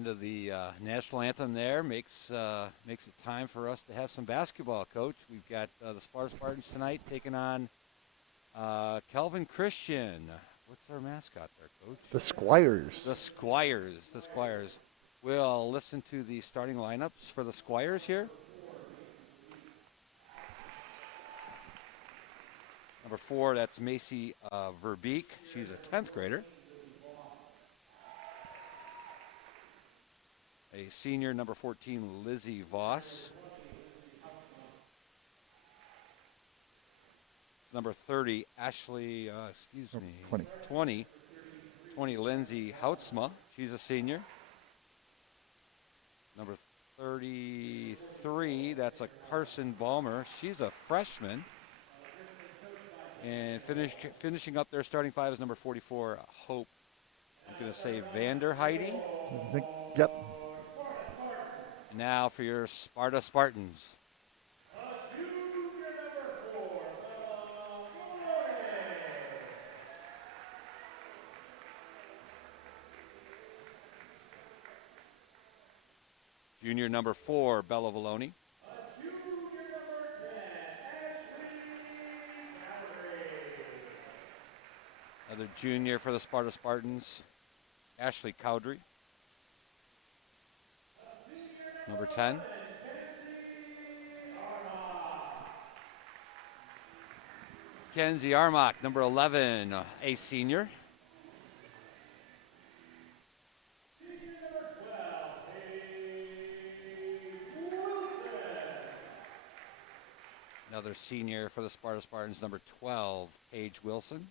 end of the national anthem there makes it time for us to have some basketball, Coach. We've got the Spartans tonight taking on Calvin Christian. What's our mascot there, Coach? The Squires. The Squires. We'll listen to the starting lineups for the Squires here. Number 4, that's Macy Verbeek. She's a 10th grader. A senior, number 14, Lizzie Voss. Number 30, Ashley, 20, Lindsay Houtsma. She's a senior. Number 33, that's a Carson Balmer. She's a freshman. And finishing up their starting 5 is number 44, Hope. I'm going to say Vander Heidi. Yep. Now for your Sparta Spartans. Junior number 4, Bella Valoni. Another junior for the Sparta Spartans, Ashley Cowdrey. Number 10. Kenzie Armock, number 11, a senior. Another senior for the Sparta Spartans, number 12, Paige Wilson.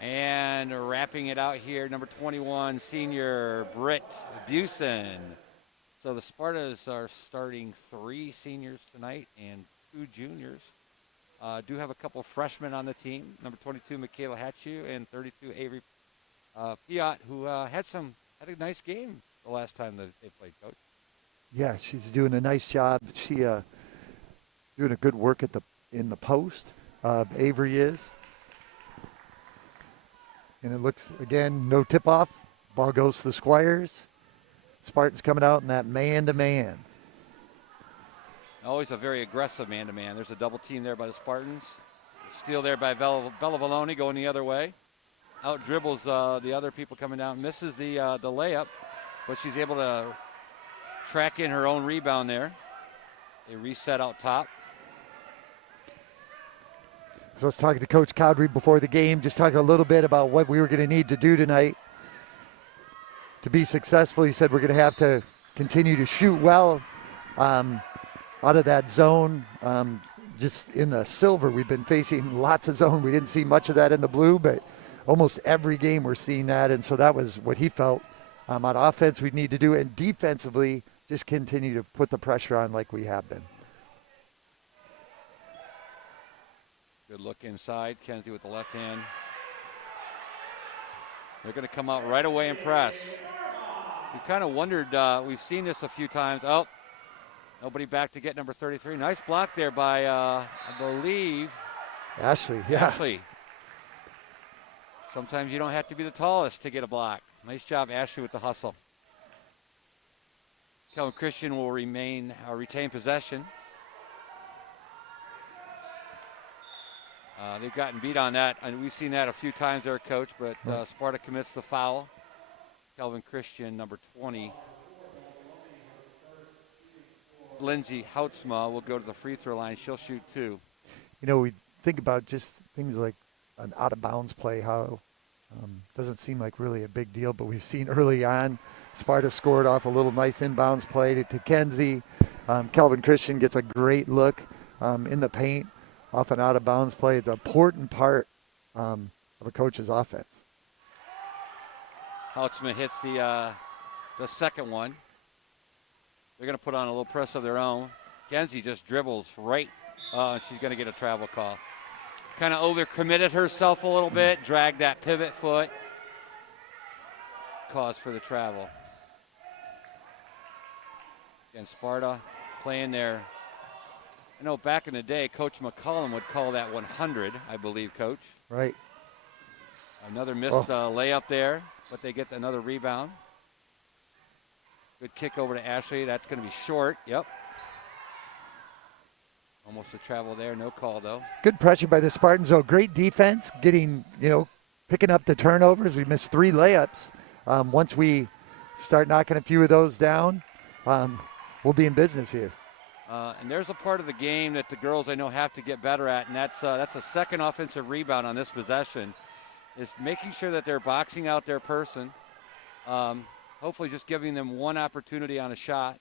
And wrapping it out here, number 21, senior Britt Busen. So the Spartas are starting 3 seniors tonight and 2 juniors. Do have a couple of freshmen on the team. Number 22, Michaela Hatchu, and 32, Avery Piot, who had a nice game the last time that they played, Coach. Yeah, she's doing a nice job. She doing a good work in the post. Avery is. And it looks, again, no tip-off. Ball goes to the Squires. Spartans coming out in that man-to-man. Always a very aggressive man-to-man. There's a double team there by the Spartans. Steal there by Bella Valoni going the other way. Out dribbles the other people coming down. Misses the layup, but she's able to track in her own rebound there. They reset out top. So I was talking to Coach Cowdrey before the game, just talking a little bit about what we were going to need to do tonight to be successful. He said we're going to have to continue to shoot well out of that zone. Just in the silver, we've been facing lots of zone. We didn't see much of that in the blue, but almost every game we're seeing that. And so that was what he felt on offense we need to do. And defensively, just continue to put the pressure on like we have been. Good look inside. Kenzie with the left hand. They're going to come out right away and press. We kind of wondered, we've seen this a few times. Oh, nobody back to get number 33. Nice block there by, I believe, Ashley. Yeah. Ashley. Sometimes you don't have to be the tallest to get a block. Nice job, Ashley, with the hustle. Calvin Christian will retain possession. They've gotten beat on that, and we've seen that a few times there, Coach, but Sparta commits the foul. Calvin Christian, number 20. Lindsay Houtsma will go to the free throw line. She'll shoot 2. You know, we think about just things like an out-of-bounds play, how doesn't seem like really a big deal, but we've seen early on Sparta scored off a little nice inbounds play to Kenzie. Calvin Christian gets a great look in the paint off an out-of-bounds play. It's an important part of a coach's offense. Houtsma hits the second one. They're going to put on a little press of their own. Kenzie just dribbles right. She's going to get a travel call. Kind of overcommitted herself a little bit, dragged that pivot foot. Cause for the travel. Again, Sparta playing their I know back in the day, Coach McCollum would call that 100, I believe, Coach. Right. Another missed layup there, but they get another rebound. Good kick over to Ashley. That's going to be short. Yep. Almost a travel there. No call, though. Good pressure by the Spartans, though. Great defense, getting, picking up the turnovers. We missed 3 layups. Once we start knocking a few of those down, we'll be in business here. And there's a part of the game that the girls, I know, have to get better at, and that's a second offensive rebound on this possession, is making sure that they're boxing out their person, hopefully just giving them one opportunity on a shot.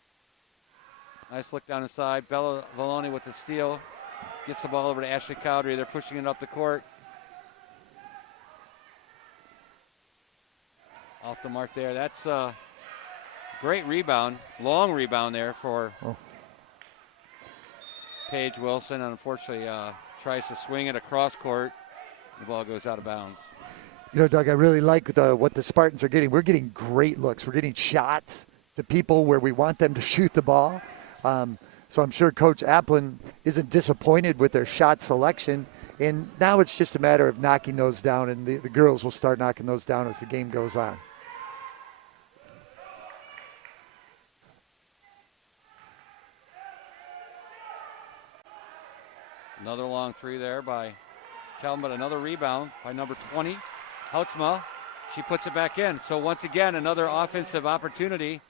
Nice look down inside. Bella Valoni with the steal. Gets the ball over to Ashley Cowdery. They're pushing it up the court. Off the mark there. That's a great rebound. Long rebound there for Paige Wilson. Unfortunately, tries to swing it across court. The ball goes out of bounds. Doug, I really like what the Spartans are getting. We're getting great looks. We're getting shots to people where we want them to shoot the ball. So I'm sure Coach Applin isn't disappointed with their shot selection. And now it's just a matter of knocking those down, and the girls will start knocking those down as the game goes on. Another long 3 there by Kelvin, but another rebound by number 20, Houtsma. She puts it back in. So once again, another offensive opportunity.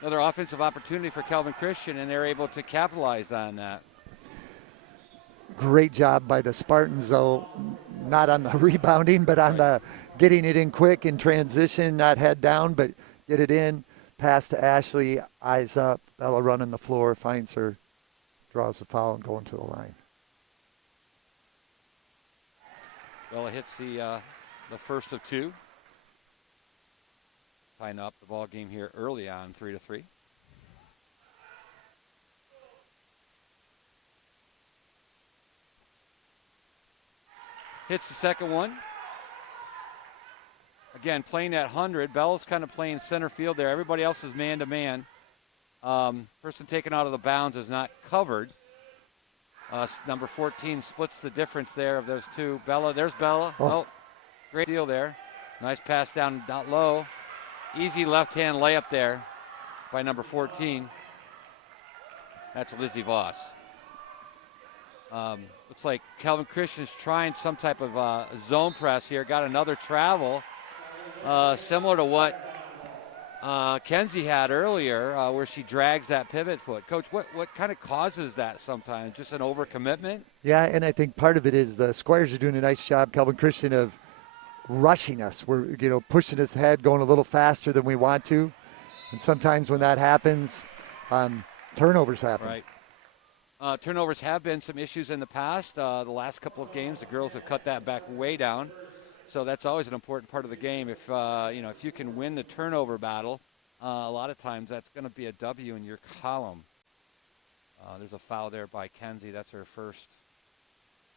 Another offensive opportunity for Calvin Christian, and they're able to capitalize on that. Great job by the Spartans, though, not on the rebounding, but on the getting it in quick in transition, not head down, but get it in. Pass to Ashley, eyes up. Bella running the floor, finds her, draws the foul, and going to the line. Bella hits the first of 2. Tying up the ball game here early on, 3-3. Hits the second one. Again, playing that 100. Bella's kind of playing center field there. Everybody else is man-to-man. Person taken out of the bounds is not covered. Number 14 splits the difference there of those two. Bella, there's Bella. Oh, great deal there. Nice pass down, not low. Easy left-hand layup there by number 14. That's Lizzie Voss. Looks like Calvin Christian's trying some type of zone press here. Got another travel, similar to what Kenzie had earlier, where she drags that pivot foot. Coach, what kind of causes that sometimes? Just an overcommitment? Yeah, and I think part of it is the Squires are doing a nice job, Calvin Christian, of rushing us. We're pushing us ahead, going a little faster than we want to, and sometimes when that happens, turnovers happen. Right. Turnovers have been some issues in the past. The last couple of games, the girls have cut that back way down, so that's always an important part of the game. If if you can win the turnover battle, a lot of times that's going to be a W in your column. There's a foul there by Kenzie. That's her first.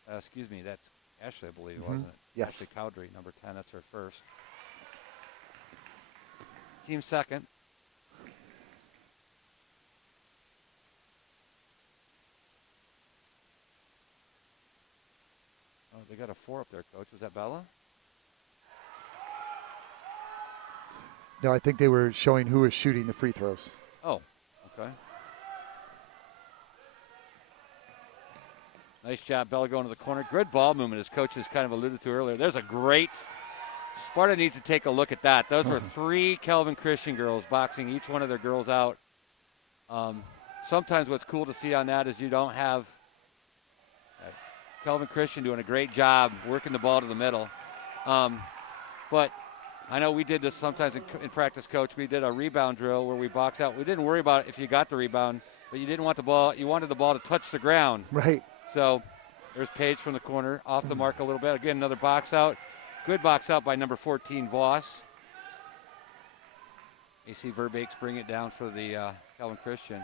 That's Ashley, I believe, wasn't it? Yes. Ashley Cowdery, number 10. That's her first. Team second. Oh, they got a 4 up there, Coach. Was that Bella? No, I think they were showing who was shooting the free throws. Oh, okay. Nice job, Bella going to the corner. Good ball movement, as Coach has kind of alluded to earlier. There's a great – Sparta needs to take a look at that. Those were 3 Calvin Christian girls boxing each one of their girls out. Sometimes what's cool to see on that is you don't have Calvin Christian doing a great job working the ball to the middle. But I know we did this sometimes in practice, Coach. We did a rebound drill where we box out. We didn't worry about if you got the rebound, but you didn't want the ball. You wanted the ball to touch the ground. Right. So there's Paige from the corner, off the mark a little bit. Again, another box out. Good box out by number 14, Voss. AC Verbeek's bring it down for the Calvin Christian.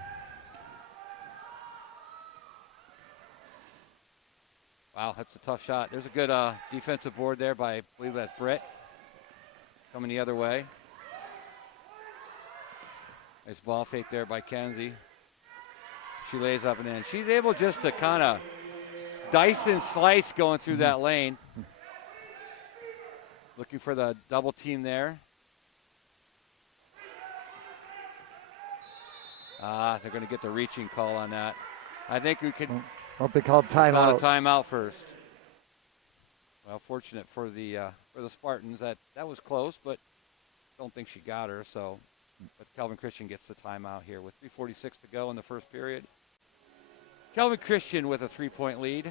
Wow, that's a tough shot. There's a good defensive board there by, I believe that's Britt. Coming the other way. Nice ball fake there by Kenzie. She lays up and in. She's able just to kind of dice and slice going through that lane. Looking for the double team there. They're going to get the reaching call on that. I think we could Hope they called timeout. call a timeout first. Well, fortunate for the Spartans that was close, but don't think she got her. So, but Calvin Christian gets the timeout here with 3:46 to go in the first period. Calvin Christian with a 3-point lead.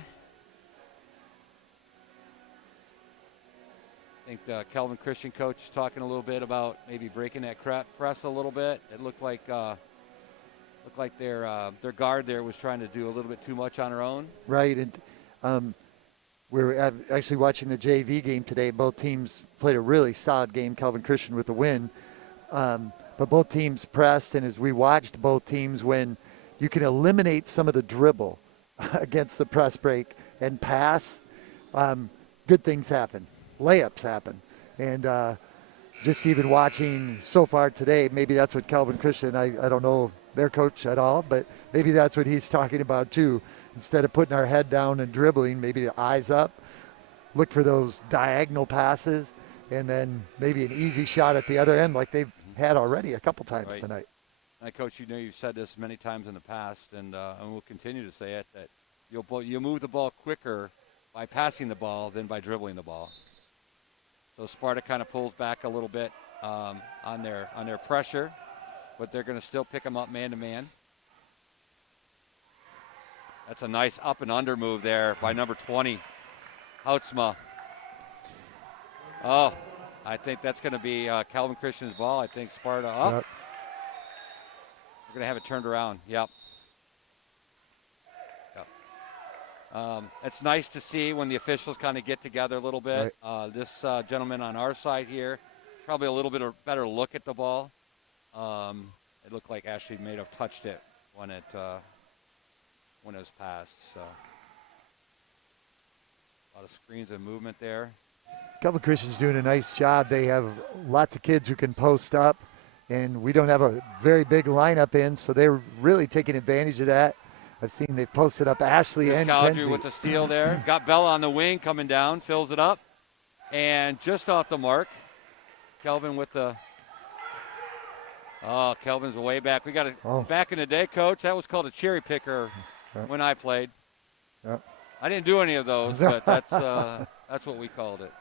I think the Calvin Christian coach is talking a little bit about maybe breaking that press a little bit. It looked like their guard there was trying to do a little bit too much on her own. Right, and we're actually watching the JV game today. Both teams played a really solid game. Calvin Christian with the win, but both teams pressed. And as we watched both teams, when you can eliminate some of the dribble against the press break and pass, good things happen. Layups happen. And just even watching so far today, maybe that's what Calvin Christian, I don't know their coach at all, but maybe that's what he's talking about too. Instead of putting our head down and dribbling, maybe the eyes up, look for those diagonal passes, and then maybe an easy shot at the other end like they've had already a couple times tonight. Coach, you know you've said this many times in the past, and we'll continue to say it, that you'll move the ball quicker by passing the ball than by dribbling the ball. So Sparta kind of pulls back a little bit on their pressure, but they're going to still pick them up man-to-man. That's a nice up and under move there by number 20, Houtsma. Oh, I think that's going to be Calvin Christian's ball. I think Sparta up. Yep. We're going to have it turned around. Yep. It's nice to see when the officials kind of get together a little bit. Right. This gentleman on our side here, probably a little bit of better look at the ball. It looked like Ashley may have touched it when it was passed. So a lot of screens and movement there. Calvin Christian's doing a nice job. They have lots of kids who can post up, and we don't have a very big lineup in, so they're really taking advantage of that. I've seen they've posted up Ashley and Kenzie. With the steal there. Got Bella on the wing coming down, fills it up, and just off the mark. Kelvin with the Kelvin's way back. We got it back in the day, Coach. That was called a cherry picker when I played. Yep. I didn't do any of those, but that's what we called it.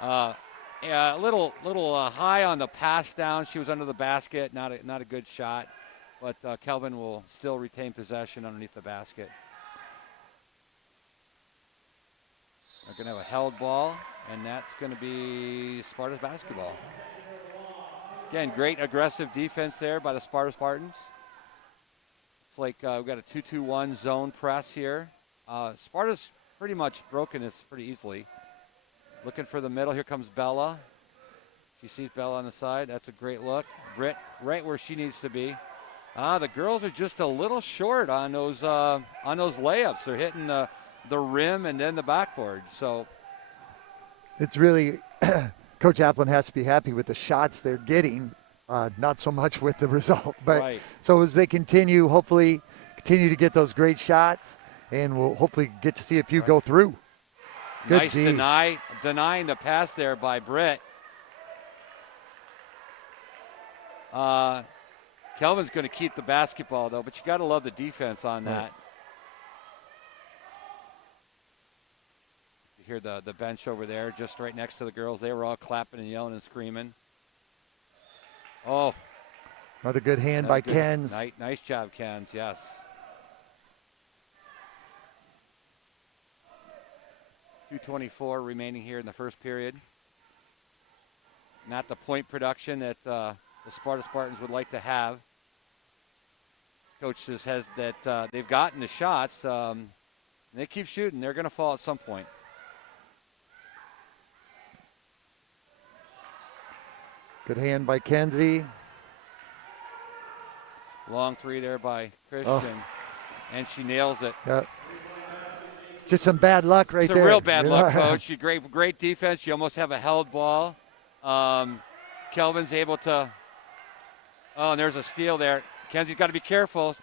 A little high on the pass down. She was under the basket. Not a good shot. But Kelvin will still retain possession underneath the basket. They're going to have a held ball, and that's going to be Sparta's basketball. Again, great aggressive defense there by the Spartans. It's like we've got a 2-2-1 zone press here. Sparta's pretty much broken this pretty easily. Looking for the middle. Here comes Bella. She sees Bella on the side. That's a great look. Britt right where she needs to be. The girls are just a little short on those layups. They're hitting the rim and then the backboard. So it's really Coach Applin has to be happy with the shots they're getting, not so much with the result. But so as they hopefully continue to get those great shots, and we'll hopefully get to see a few go through. Good nice denying the pass there by Britt. Kelvin's going to keep the basketball, though, but you got to love the defense on that. You hear the bench over there just right next to the girls. They were all clapping and yelling and screaming. Oh. Another good hand by Kens. Nice job, Kens, yes. .224 remaining here in the first period. Not the point production that the Spartans would like to have. Coach just has that they've gotten the shots. They keep shooting. They're going to fall at some point. Good hand by Kenzie. Long three there by Christian. And she nails it. Yep. Just some bad luck right there. It's a real bad luck, Coach. Great defense. You almost have a held ball. Kelvin's able to. Oh, and there's a steal there. Kenzie's got to be careful.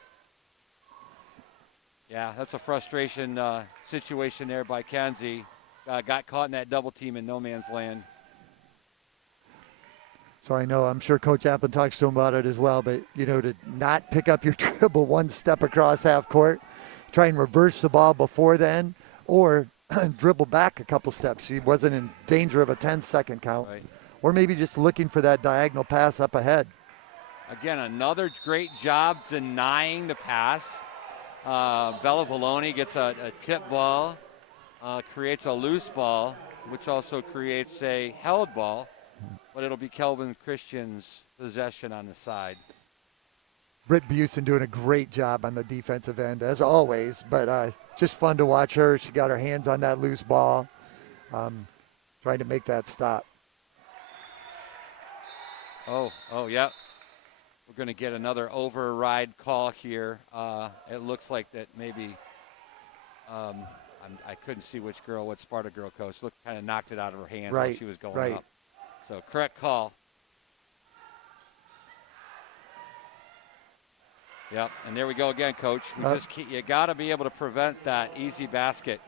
Yeah, that's a frustration situation there by Kenzie. Got caught in that double team in no man's land. So I'm sure Coach Applin talks to him about it as well, but, to not pick up your dribble one step across half court, try and reverse the ball before then, or dribble back a couple steps. He wasn't in danger of a 10-second count. Right. Or maybe just looking for that diagonal pass up ahead. Again, another great job denying the pass. Bella Valoni gets a tip ball, creates a loose ball, which also creates a held ball, but it'll be Kelvin Christian's possession on the side. Britt Busen doing a great job on the defensive end, as always, but just fun to watch her. She got her hands on that loose ball, trying to make that stop. Oh, yeah. We're going to get another override call here. It looks like that maybe I couldn't see what Sparta girl coach. Looked kind of knocked it out of her hand while she was going up. So correct call. Yep, and there we go again, Coach. You got to be able to prevent that easy basket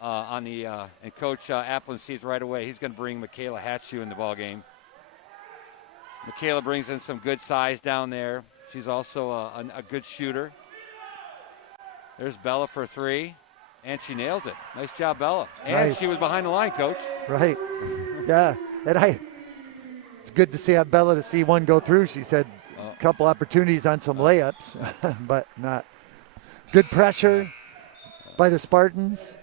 on the and Coach Applin sees right away. He's going to bring Michaela Hatchew in the ball game. Michaela brings in some good size down there. She's also a good shooter. There's Bella for three, and she nailed it. Nice job, Bella. And she was behind the line, Coach. Right. Yeah, and it's good to see Bella to see one go through. She said a couple opportunities on some layups, but not. Good pressure by the Spartans.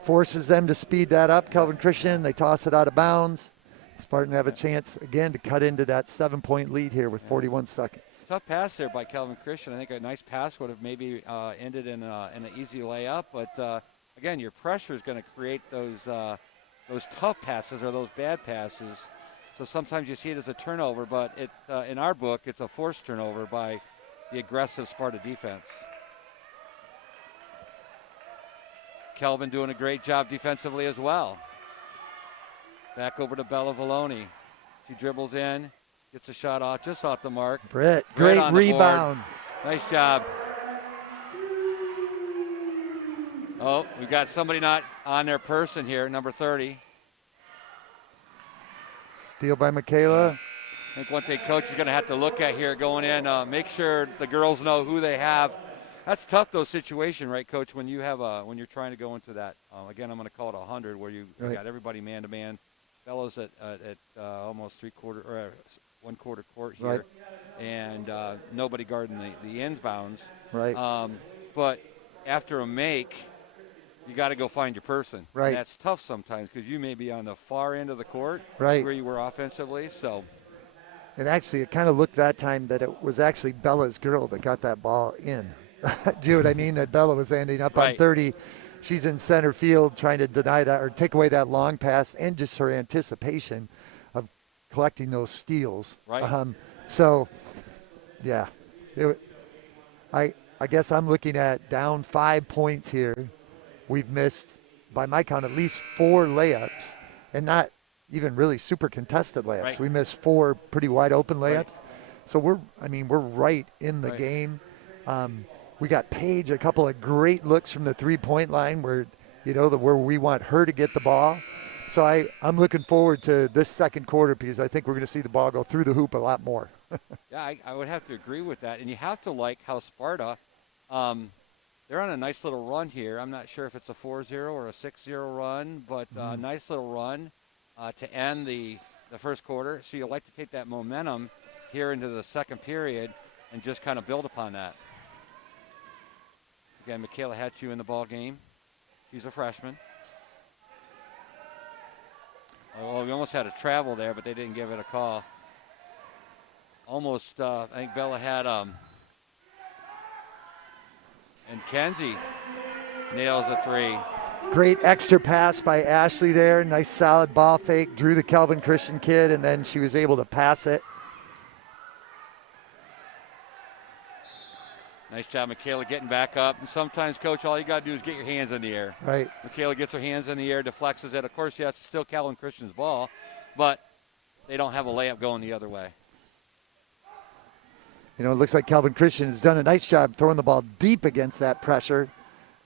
Forces them to speed that up. Kelvin Christian, they toss it out of bounds. Spartan have a chance, again, to cut into that 7-point lead here with 41 seconds. Tough pass there by Kelvin Christian. I think a nice pass would have maybe ended in an easy layup. But, again, your pressure is going to create those tough passes or those bad passes. So sometimes you see it as a turnover, but in our book, it's a forced turnover by the aggressive Sparta defense. Kelvin doing a great job defensively as well. Back over to Bella Valoni. She dribbles in, gets a shot off, just off the mark. Britt, great rebound. Nice job. Oh, we've got somebody not on their person here, number 30. Steal by Michaela. I think one thing Coach is going to have to look at here going in, make sure the girls know who they have. That's tough, those situation, right, Coach? When you have when you're trying to go into that. Again, I'm going to call it 100, where you got everybody man to man. Bella's at almost one quarter court here, and nobody guarding the inbounds. Right. But after a make, you got to go find your person. Right. And that's tough sometimes because you may be on the far end of the court, right, where you were offensively. So. And actually, it kind of looked that time that it was actually Bella's girl that got that ball in. Do you know what I mean? That Bella was ending up on 30. She's in center field trying to deny that or take away that long pass, and just her anticipation of collecting those steals. Right. So, yeah. I guess I'm looking at down 5 points here. We've missed, by my count, at least 4 layups, and not even really super contested layups. Right. We missed 4 pretty wide open layups. Right. So we're right in the game. We got Paige a couple of great looks from the 3-point line where we want her to get the ball. So I'm looking forward to this second quarter because I think we're going to see the ball go through the hoop a lot more. Yeah, I would have to agree with that. And you have to like how Sparta, they're on a nice little run here. I'm not sure if it's a 4-0 or a 6-0 run, but a nice little run to end the first quarter. So you like to take that momentum here into the second period and just kind of build upon that. Again, Michaela Hatchew in the ball game. She's a freshman. Oh, we almost had a travel there, but they didn't give it a call. Almost, I think Bella had, and Kenzie nails a 3. Great extra pass by Ashley there. Nice solid ball fake. Drew the Kelvin Christian kid, and then she was able to pass it. Nice job, Michaela, getting back up. And sometimes, Coach, all you got to do is get your hands in the air. Right. Michaela gets her hands in the air, deflects it. Of course, yes, it's still Calvin Christian's ball, but they don't have a layup going the other way. You know, it looks like Calvin Christian has done a nice job throwing the ball deep against that pressure.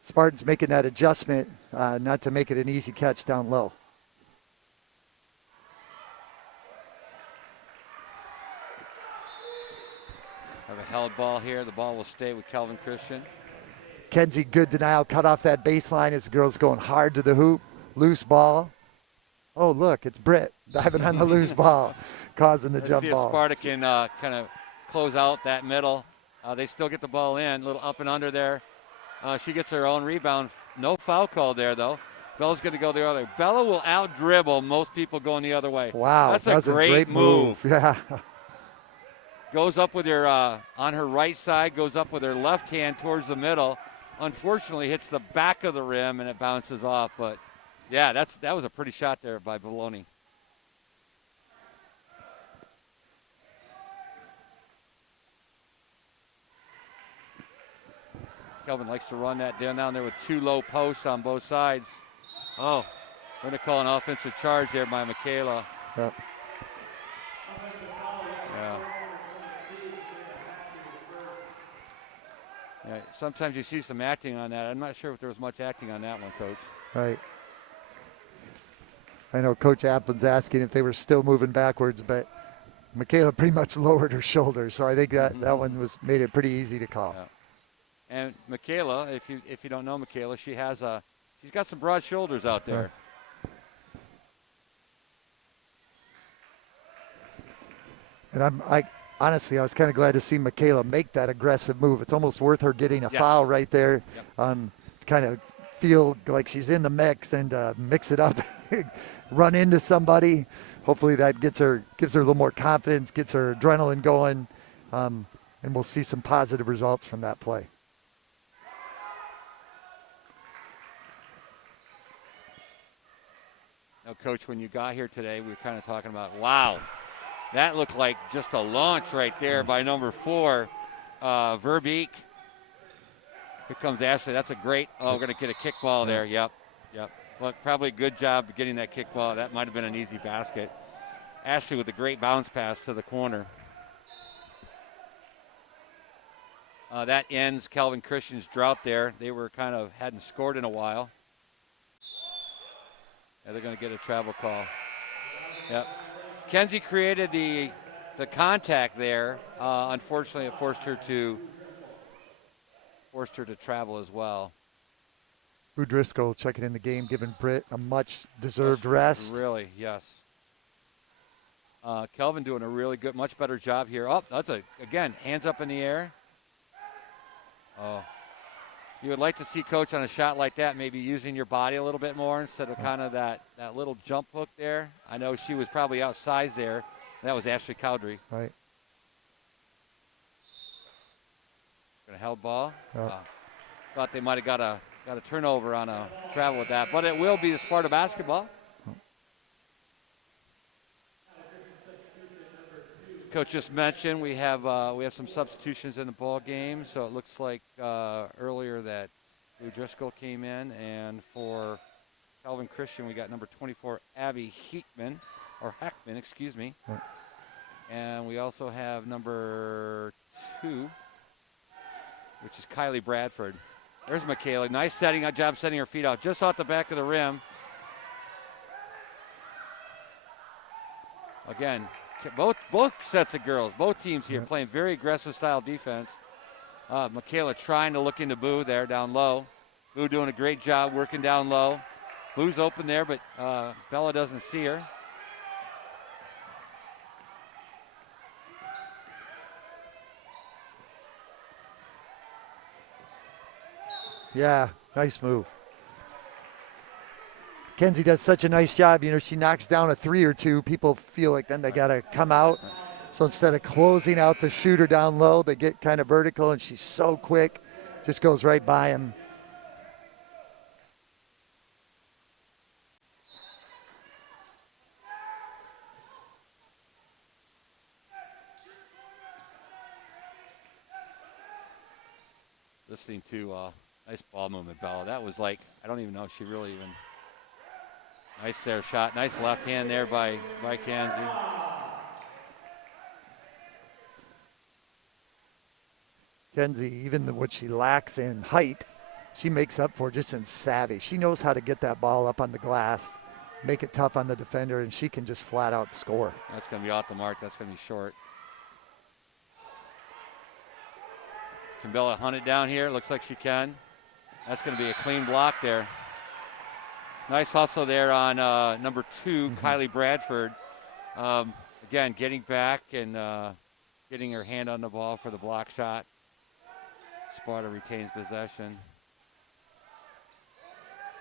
Spartan's making that adjustment not to make it an easy catch down low. Have a held ball here. The ball will stay with Calvin Christian. Kenzie, good denial, cut off that baseline as the girl's going hard to the hoop. Loose ball. Oh, look, it's Britt diving on the loose ball, causing the jump ball. Let's see if Sparta can kind of close out that middle. They still get the ball in, a little up and under there. She gets her own rebound. No foul call there, though. Bella's going to go the other way. Bella will out-dribble most people going the other way. Wow, that's a great move. Yeah. Goes up with her, on her right side, goes up with her left hand towards the middle. Unfortunately, hits the back of the rim, and it bounces off. But, yeah, that was a pretty shot there by Bologna. Kelvin likes to run that down there with two low posts on both sides. Oh, we're going to call an offensive charge there by Michaela. Yep. Yeah, sometimes you see some acting on that. I'm not sure if there was much acting on that one, Coach. Right. I know Coach Applin's asking if they were still moving backwards, but Michaela pretty much lowered her shoulders, so I think that one made it pretty easy to call. Yeah. And Michaela, if you don't know Michaela, she's got some broad shoulders out there. And honestly, I was kind of glad to see Michaela make that aggressive move. It's almost worth her getting a foul right there. Yep. To kind of feel like she's in the mix and mix it up, run into somebody. Hopefully that gives her a little more confidence, gets her adrenaline going, and we'll see some positive results from that play. Now, Coach, when you got here today, we were kind of talking about, wow, that looked like just a launch right there by number 4, Verbeek. Here comes Ashley. That's a great, we're going to get a kick ball there. Yep. Well, probably a good job getting that kick ball. That might have been an easy basket. Ashley with a great bounce pass to the corner. That ends Calvin Christian's drought there. They were hadn't scored in a while. Yeah, they're going to get a travel call. Yep. Kenzie created the contact there. Unfortunately, it forced her to travel as well. Driscoll checking in the game, giving Britt a much-deserved rest. Really, yes. Kelvin doing a really good, much better job here. Oh, again, hands up in the air. Oh. You would like to see Coach on a shot like that, maybe using your body a little bit more instead of kind of that little jump hook there. I know she was probably outsized there. That was Ashley Cowdery. Right. Gonna held ball. Oh. Thought they might have got a turnover on a travel with that, but it will be the Sparta basketball. Coach just mentioned we have some substitutions in the ball game, so it looks like earlier that Lou Driscoll came in, and for Calvin Christian we got number 24 Abby Hackman, excuse me, and we also have number 2, which is Kylie Bradford. There's Michaela, nice job setting her feet out just off the back of the rim. Again. Both sets of girls, both teams here playing very aggressive style defense. Michaela trying to look into Boo there down low. Boo doing a great job working down low. Boo's open there, but Bella doesn't see her. Yeah, nice move. Kenzie does such a nice job. You know, she knocks down a 3 or 2. People feel like then they got to come out. So instead of closing out the shooter down low, they get kind of vertical, and she's so quick, just goes right by him. Listening to nice ball movement, Bella. That was like, I don't even know if she really even. Nice there shot. Nice left hand there by Kenzie. Kenzie, even what she lacks in height, she makes up for just in savvy. She knows how to get that ball up on the glass, make it tough on the defender, and she can just flat out score. That's going to be off the mark. That's going to be short. Can Bella hunt it down here? Looks like she can. That's going to be a clean block there. Nice hustle there on number 2, Kylie Bradford. Again, getting back and getting her hand on the ball for the block shot. Sparta retains possession.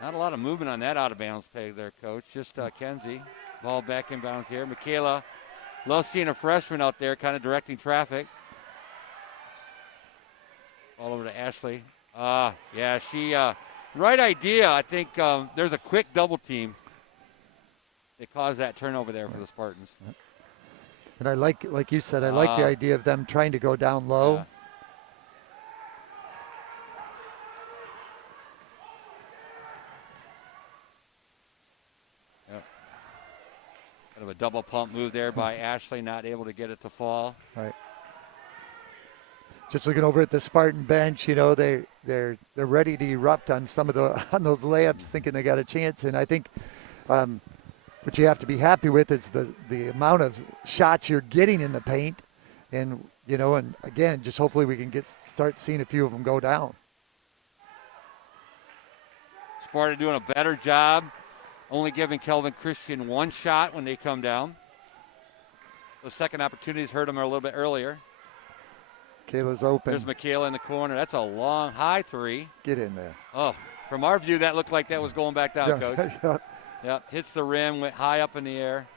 Not a lot of movement on that out-of-bounds peg there, Coach. Just Kenzie. Ball back inbounds here. Michaela, love seeing a freshman out there kind of directing traffic. All over to Ashley. Yeah, she, right idea. I think there's a quick double team. They caused that turnover there for the Spartans. And I like you said, I like the idea of them trying to go down low. Yeah. Yep. Kind of a double pump move there by Ashley, not able to get it to fall. Right. Just looking over at the Spartan bench, you know, they're ready to erupt on some of on those layups, thinking they got a chance. And I think what you have to be happy with is the amount of shots you're getting in the paint, and you know, and again, just hopefully we can start seeing a few of them go down. Sparta doing a better job, only giving Kelvin Christian 1 shot when they come down. The second opportunities hurt them a little bit earlier. Kayla's open. There's Michaela in the corner. That's a long, high 3. Get in there. Oh, from our view, that looked like that was going back down, Coach. Yeah. Yep, hits the rim, went high up in the air.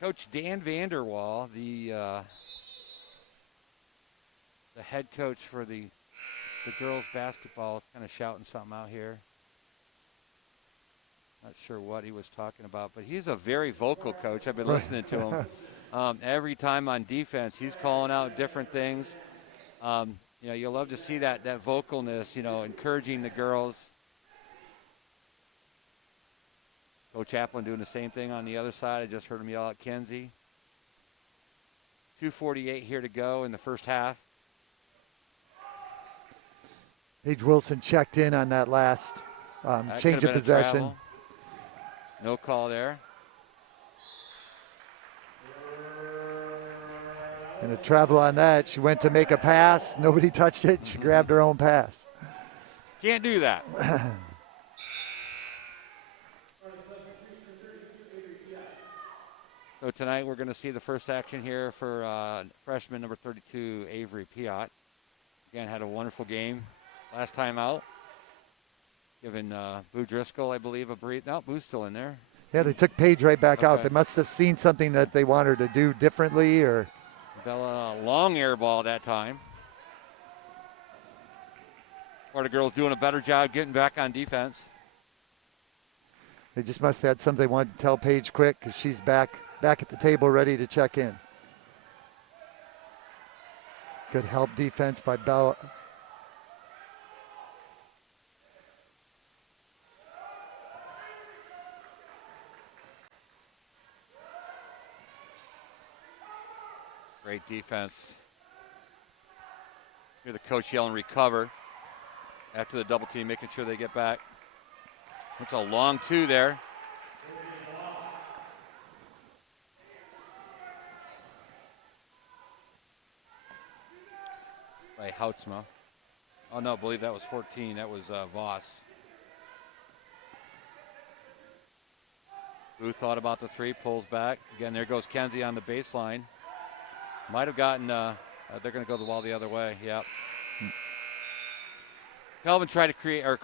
Coach Dan Vanderwall, the head coach for the girls basketball, kind of shouting something out here. Not sure what he was talking about, but he's a very vocal coach. I've been listening to him. Every time on defense, he's calling out different things. You know, you'll love to see that vocalness, you know, encouraging the girls. Coach Chaplin doing the same thing on the other side. I just heard him yell at Kenzie. 2:48 here to go in the first half. Paige Wilson checked in on that last change of possession. No call there. And a travel on that. She went to make a pass. Nobody touched it. She grabbed her own pass. Can't do that. So tonight we're going to see the first action here for freshman number 32, Avery Piot. Again, had a wonderful game last time out. Giving Boo Driscoll, I believe, a breathe. No, Boo's still in there. Yeah, they took Paige right back out. They must have seen something that they want her to do differently, or Bella, long air ball that time. Sparta girls doing a better job getting back on defense. They just must have had something they wanted to tell Paige quick, because she's back at the table ready to check in. Good help defense by Bella. Great defense. Hear the coach yelling recover after the double team, making sure they get back. It's a long 2 there. By Houtsma. Oh no, I believe that was 14. That was Voss. Booth thought about the 3, pulls back. Again, there goes Kenzie on the baseline. Might have gotten, they're going to go the ball the other way. Yep. Kelvin tried to create or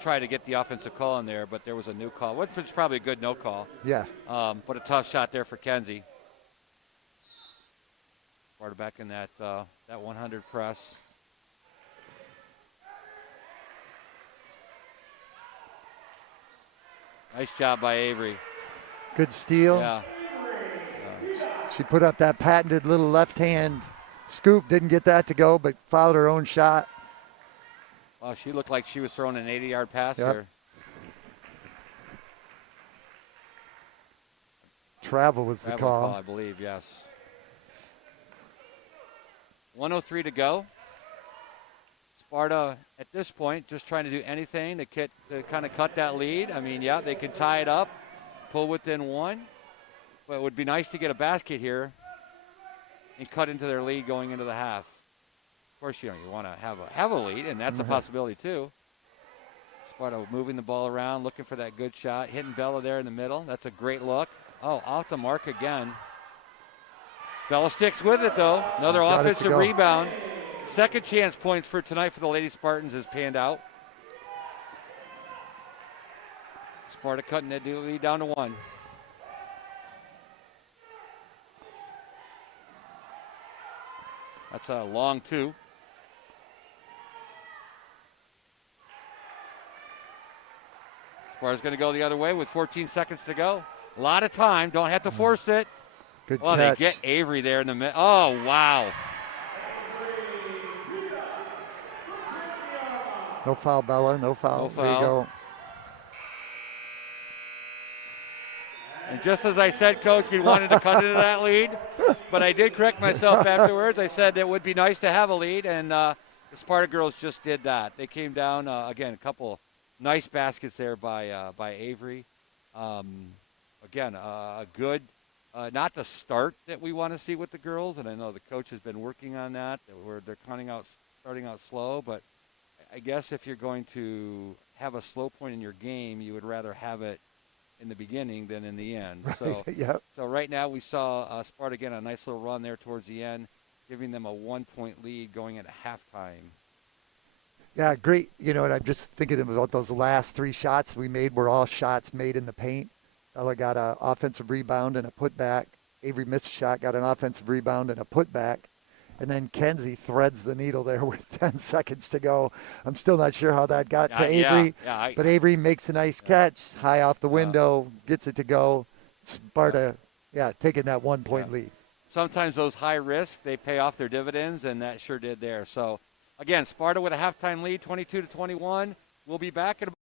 try to get the offensive call in there, but there was a new call, which was probably a good no call. Yeah. But a tough shot there for Kenzie. Sparta back in that 100 press. Nice job by Avery. Good steal. Yeah. She put up that patented little left-hand scoop, didn't get that to go, but fouled her own shot. Well, she looked like she was throwing an 80-yard pass Yep. here. Travel was the Travel call. I believe, yes. 1:03 to go. Sparta, at this point, just trying to do anything to kind of cut that lead. I mean, yeah, they could tie it up, pull within one, but it would be nice to get a basket here and cut into their lead going into the half. Of course, you want to have a lead, and that's a possibility too. Sparta moving the ball around, looking for that good shot, hitting Bella there in the middle. That's a great look. Oh, off the mark again. Bella sticks with it, though. Another offensive rebound. Second chance points for tonight for the Lady Spartans is panned out. Sparta cutting that lead down to 1. That's a long 2. Sparta's going to go the other way with 14 seconds to go. A lot of time. Don't have to force it. Good catch. They get Avery there in the middle. Oh, wow. No foul, Bella. No foul. No foul. There you go. And just as I said, Coach, we wanted to cut into that lead, but I did correct myself afterwards. I said it would be nice to have a lead, and the Sparta girls just did that. They came down, again, a couple nice baskets there by Avery. Again, a good, not the start that we want to see with the girls, and I know the coach has been working on that, where they're starting out slow, but I guess if you're going to have a slow point in your game, you would rather have it in the beginning than in the end. Right. So, Yep. So right now we saw Sparta get a nice little run there towards the end, giving them a 1-point lead going into halftime. Yeah, great. And I'm just thinking about those last 3 shots we made were all shots made in the paint. Ella got an offensive rebound and a putback. Avery missed a shot, got an offensive rebound and a putback. And then Kenzie threads the needle there with 10 seconds to go. I'm still not sure how that got to Avery. But Avery makes a nice catch, high off the window, gets it to go. Sparta, taking that 1-point lead. Sometimes those high risks, they pay off their dividends, and that sure did there. So, again, Sparta with a halftime lead, 22-21. We'll be back in about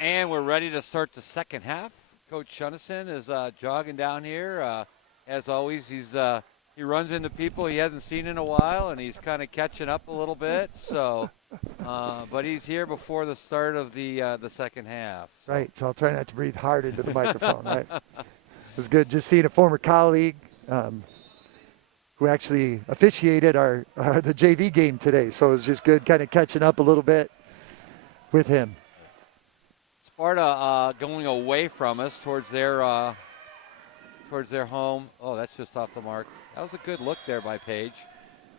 And we're ready to start the second half. Coach Shunnison is jogging down here. As always, he runs into people he hasn't seen in a while, and he's kind of catching up a little bit. So, but he's here before the start of the second half. So. Right, so I'll try not to breathe hard into the microphone. Right, it was good just seeing a former colleague who actually officiated the JV game today. So it was just good kind of catching up a little bit with him. Sparta going away from us towards their home. Oh, that's just off the mark. That was a good look there by Paige,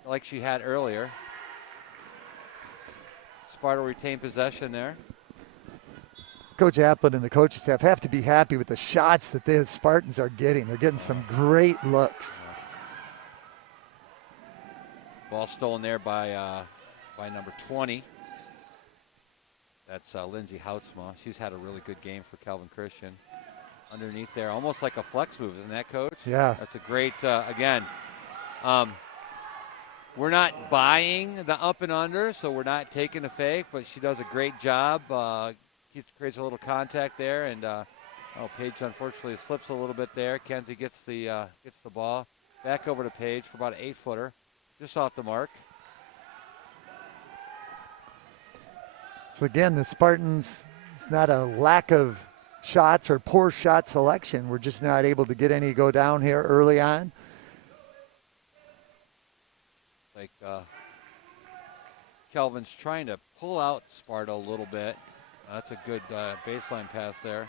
like she had earlier. Sparta retained possession there. Coach Applin and the coaching staff have to be happy with the shots that the Spartans are getting. They're getting some great looks. Ball stolen there by number 20. That's Lindsay Houtsma. She's had a really good game for Calvin Christian. Underneath there, almost like a flex move, isn't that, Coach? Yeah. That's a great, again, we're not buying the up and under, so we're not taking a fake, but she does a great job. Creates a little contact there, and Paige unfortunately slips a little bit there. Kenzie gets the ball back over to Paige for about an 8-footer, just off the mark. So again, the Spartans, it's not a lack of shots or poor shot selection. We're just not able to get any go down here early on. Like Kelvin's trying to pull out Sparta a little bit. That's a good baseline pass there.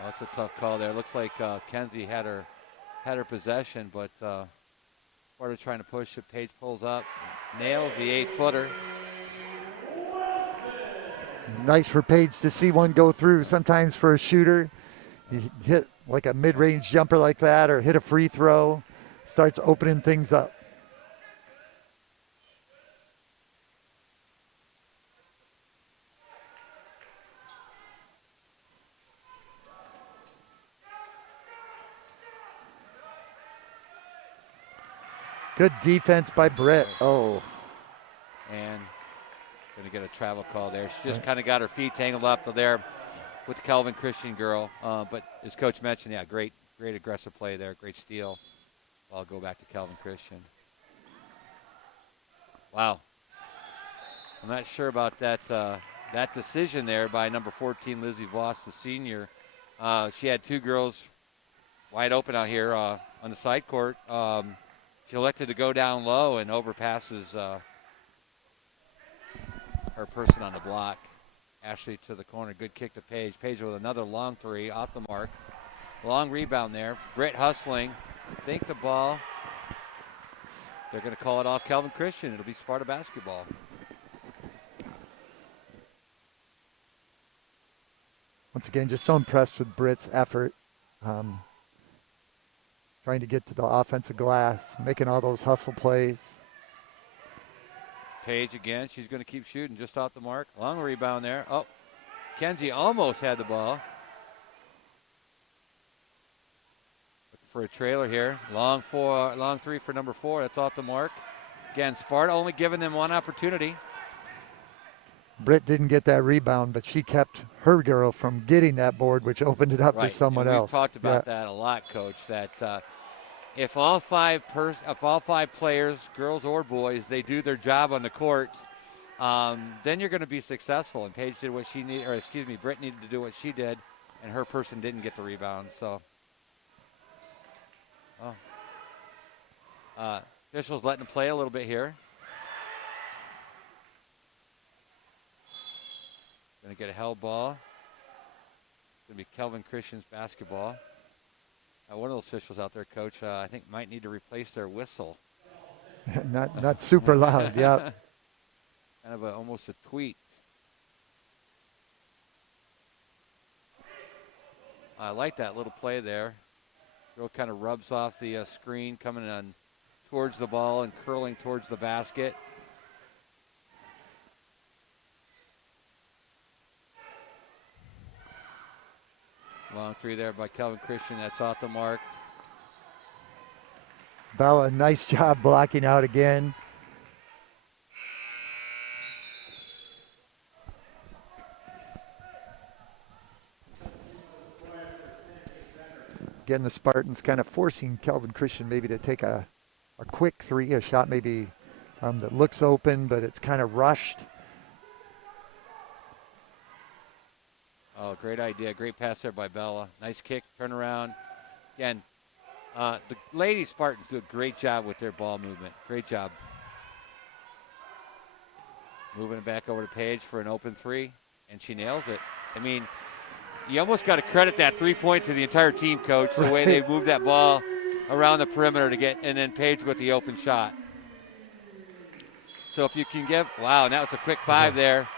That's a tough call there. Looks like Kenzie had her possession, but Sparta trying to push it. Paige pulls up, nails the 8-footer. Nice for Paige to see one go through. Sometimes for a shooter, you hit like a mid-range jumper like that or hit a free throw, starts opening things up. Good defense by Britt. Oh. And going to get a travel call there. She just kind of got her feet tangled up there with the Calvin Christian girl. But as Coach mentioned, yeah, great aggressive play there. Great steal. I'll go back to Calvin Christian. Wow. I'm not sure about that decision there by number 14, Lizzie Voss, the senior. She had two girls wide open out here on the side court. She elected to go down low and overpasses her person on the block. Ashley to the corner. Good kick to Paige. Paige with another long three off the mark. Long rebound there. Britt hustling. Think the ball. They're going to call it off Calvin Christian. It'll be Sparta basketball. Once again, just so impressed with Britt's effort. Trying to get to the offensive glass, making all those hustle plays. Paige again. She's going to keep shooting just off the mark. Long rebound there. Oh, Kenzie almost had the ball. Looking for a trailer here. Long three for number 4. That's off the mark. Again, Sparta only giving them one opportunity. Britt didn't get that rebound, but she kept her girl from getting that board, which opened it up for someone else. We've talked about that a lot, Coach, that if all five players, girls or boys, they do their job on the court, then you're going to be successful. And Paige did what she needed, Britt needed to do what she did, and her person didn't get the rebound. So, officials letting them play a little bit here. Going to get a held ball. It's going to be Kelvin Christian's basketball. One of those officials out there, Coach, I think might need to replace their whistle. not super loud, yeah. Kind of almost a tweet. I like that little play there. Girl kind of rubs off the screen, coming on towards the ball and curling towards the basket. Long three there by Kelvin Christian. That's off the mark. Bella, nice job blocking out again. Again, the Spartans kind of forcing Calvin Christian maybe to take a quick three, a shot maybe that looks open, but it's kind of rushed. Oh, great idea. Great pass there by Bella. Nice kick, turn around. Again, the Lady Spartans do a great job with their ball movement. Great job. Moving it back over to Paige for an open three, and she nails it. I mean, you almost got to credit that 3-point to the entire team, Coach, the way they moved that ball around the perimeter to get, and then Paige with the open shot. So if you can give, wow, now it's a quick 5 there.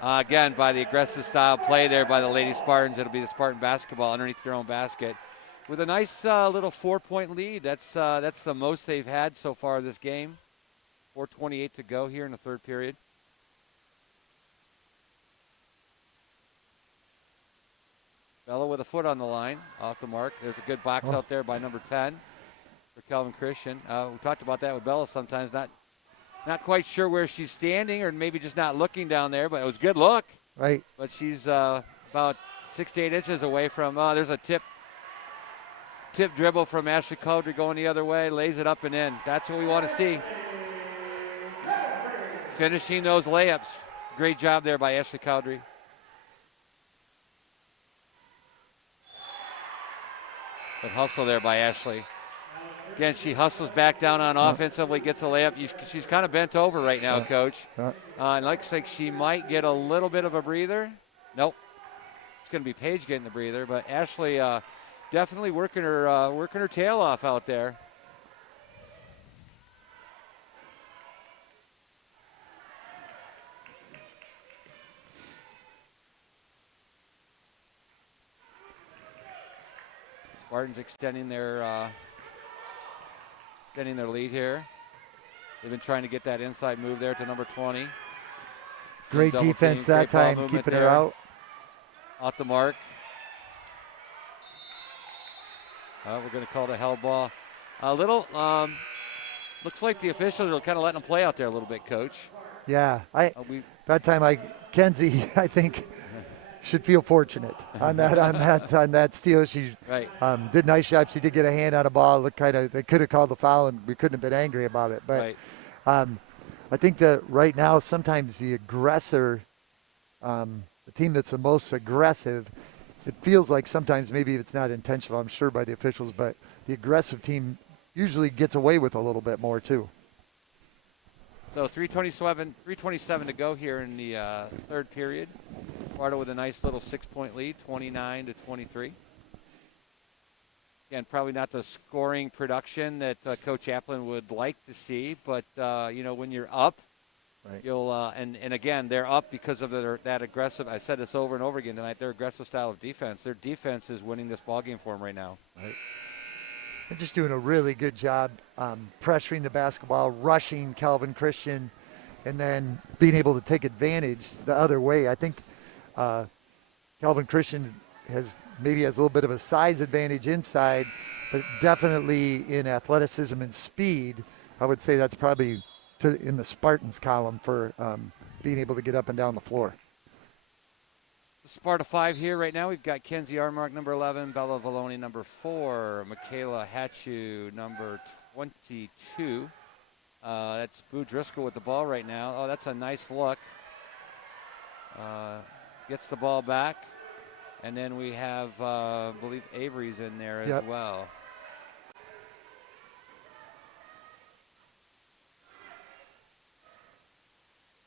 Again, by the aggressive style play there by the Lady Spartans, it'll be the Spartan basketball underneath their own basket with a nice little 4-point lead. That's the most they've had so far this game. 4:28 to go here in the third period. Bella with a foot on the line, off the mark. There's a good box out there by number 10 for Calvin Christian. We talked about that with Bella sometimes, not quite sure where she's standing or maybe just not looking down there, but it was a good look. Right. But she's about 6 to 8 inches away from, there's a tip dribble from Ashley Cowdrey going the other way, lays it up and in. That's what we want to see. Finishing those layups. Great job there by Ashley Cowdrey. Good hustle there by Ashley. Again, she hustles back down on offensively, gets a layup. She's kind of bent over right now, Coach. And looks like she might get a little bit of a breather. Nope. It's going to be Paige getting the breather, but Ashley definitely working her tail off out there. Spartans extending their lead here. They've been trying to get that inside move there to number 20. Great defense that time, keeping her out. Off the mark. We're going to call it a held ball. A little, looks like the officials are kind of letting them play out there a little bit, Coach. Yeah, that time Kenzie, I think, should feel fortunate on that steal. She did a nice job. She did get a hand on a ball. Looked they could have called the foul, and we couldn't have been angry about it. But I think that right now sometimes the aggressor, the team that's the most aggressive, it feels like sometimes maybe it's not intentional, I'm sure, by the officials, but the aggressive team usually gets away with a little bit more too. So 3:27 to go here in the third period. Sparta with a nice little 6-point lead, 29 to 23. Again, probably not the scoring production that Coach Applin would like to see, but when you're up, you'll and again they're up because of that aggressive. I said this over and over again tonight. Their aggressive style of defense. Their defense is winning this ball game for them right now. Right. They're just doing a really good job pressuring the basketball, rushing Calvin Christian, and then being able to take advantage the other way. I think Calvin Christian has a little bit of a size advantage inside, but definitely in athleticism and speed, I would say that's probably in the Spartans column for being able to get up and down the floor. The Sparta 5 here right now. We've got Kenzie Armark, number 11, Bella Valoni, number 4, Michaela Hatchu, number 22. That's Boo Driscoll with the ball right now. Oh, that's a nice look. Gets the ball back. And then we have, I believe, Avery's in there as well.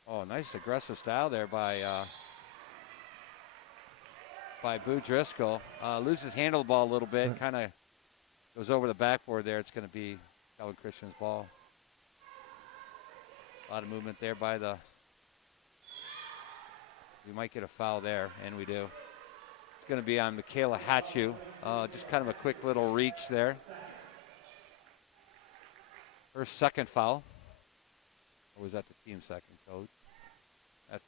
Oh, nice aggressive style there by Boo Driscoll. Loses handle the ball a little bit, kind of goes over the backboard there. It's going to be Calvin Christian's ball. A lot of movement there by we might get a foul there, and we do. It's going to be on Michaela Hatchu. Just kind of a quick little reach there. Her second foul. Or was that the team second, Coach?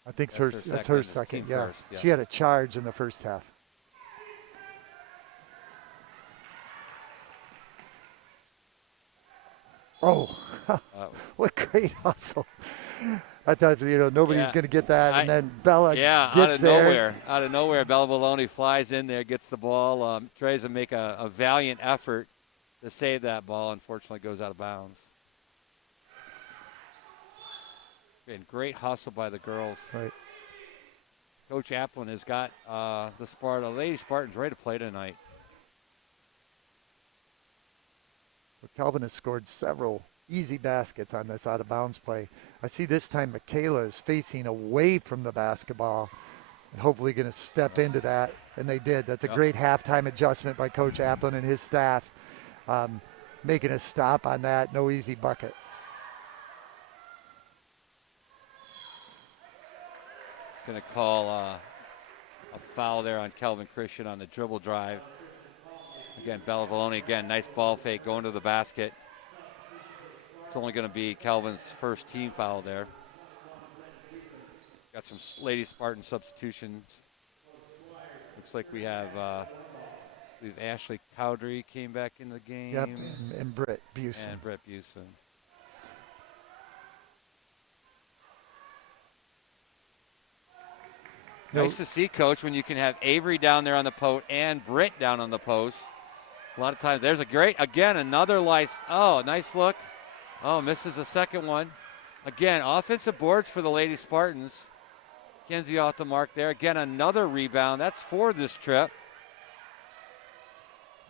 I think that's her second, yeah. She had a charge in the first half. Oh, what great hustle. I thought, nobody's Yeah. going to get that. And I then Bella Yeah, gets there. out of nowhere, Bella Baloney flies in there, gets the ball, tries to make a valiant effort to save that ball. Unfortunately, goes out of bounds. And great hustle by the girls. Right. Coach Applin has got the Lady Spartans ready to play tonight. Well, Calvin has scored several easy baskets on this out of bounds play. I see this time Michaela is facing away from the basketball and hopefully going to step into that. And they did. That's a great halftime adjustment by Coach Applin and his staff, making a stop on that. No easy bucket. Going to call a foul there on Kelvin Christian on the dribble drive. Again, Bella Baloney, again, nice ball fake going to the basket. It's only going to be Kelvin's first team foul there. Got some Lady Spartan substitutions. Looks like we have Ashley Cowdery came back in the game. Yep, and Britt Busen. And Brett Busen. Nice to see, Coach, when you can have Avery down there on the post and Britt down on the post. A lot of times, there's another nice look. Oh, misses a second one. Again, offensive boards for the Lady Spartans. Kenzie off the mark there. Again, another rebound. That's 4 this trip.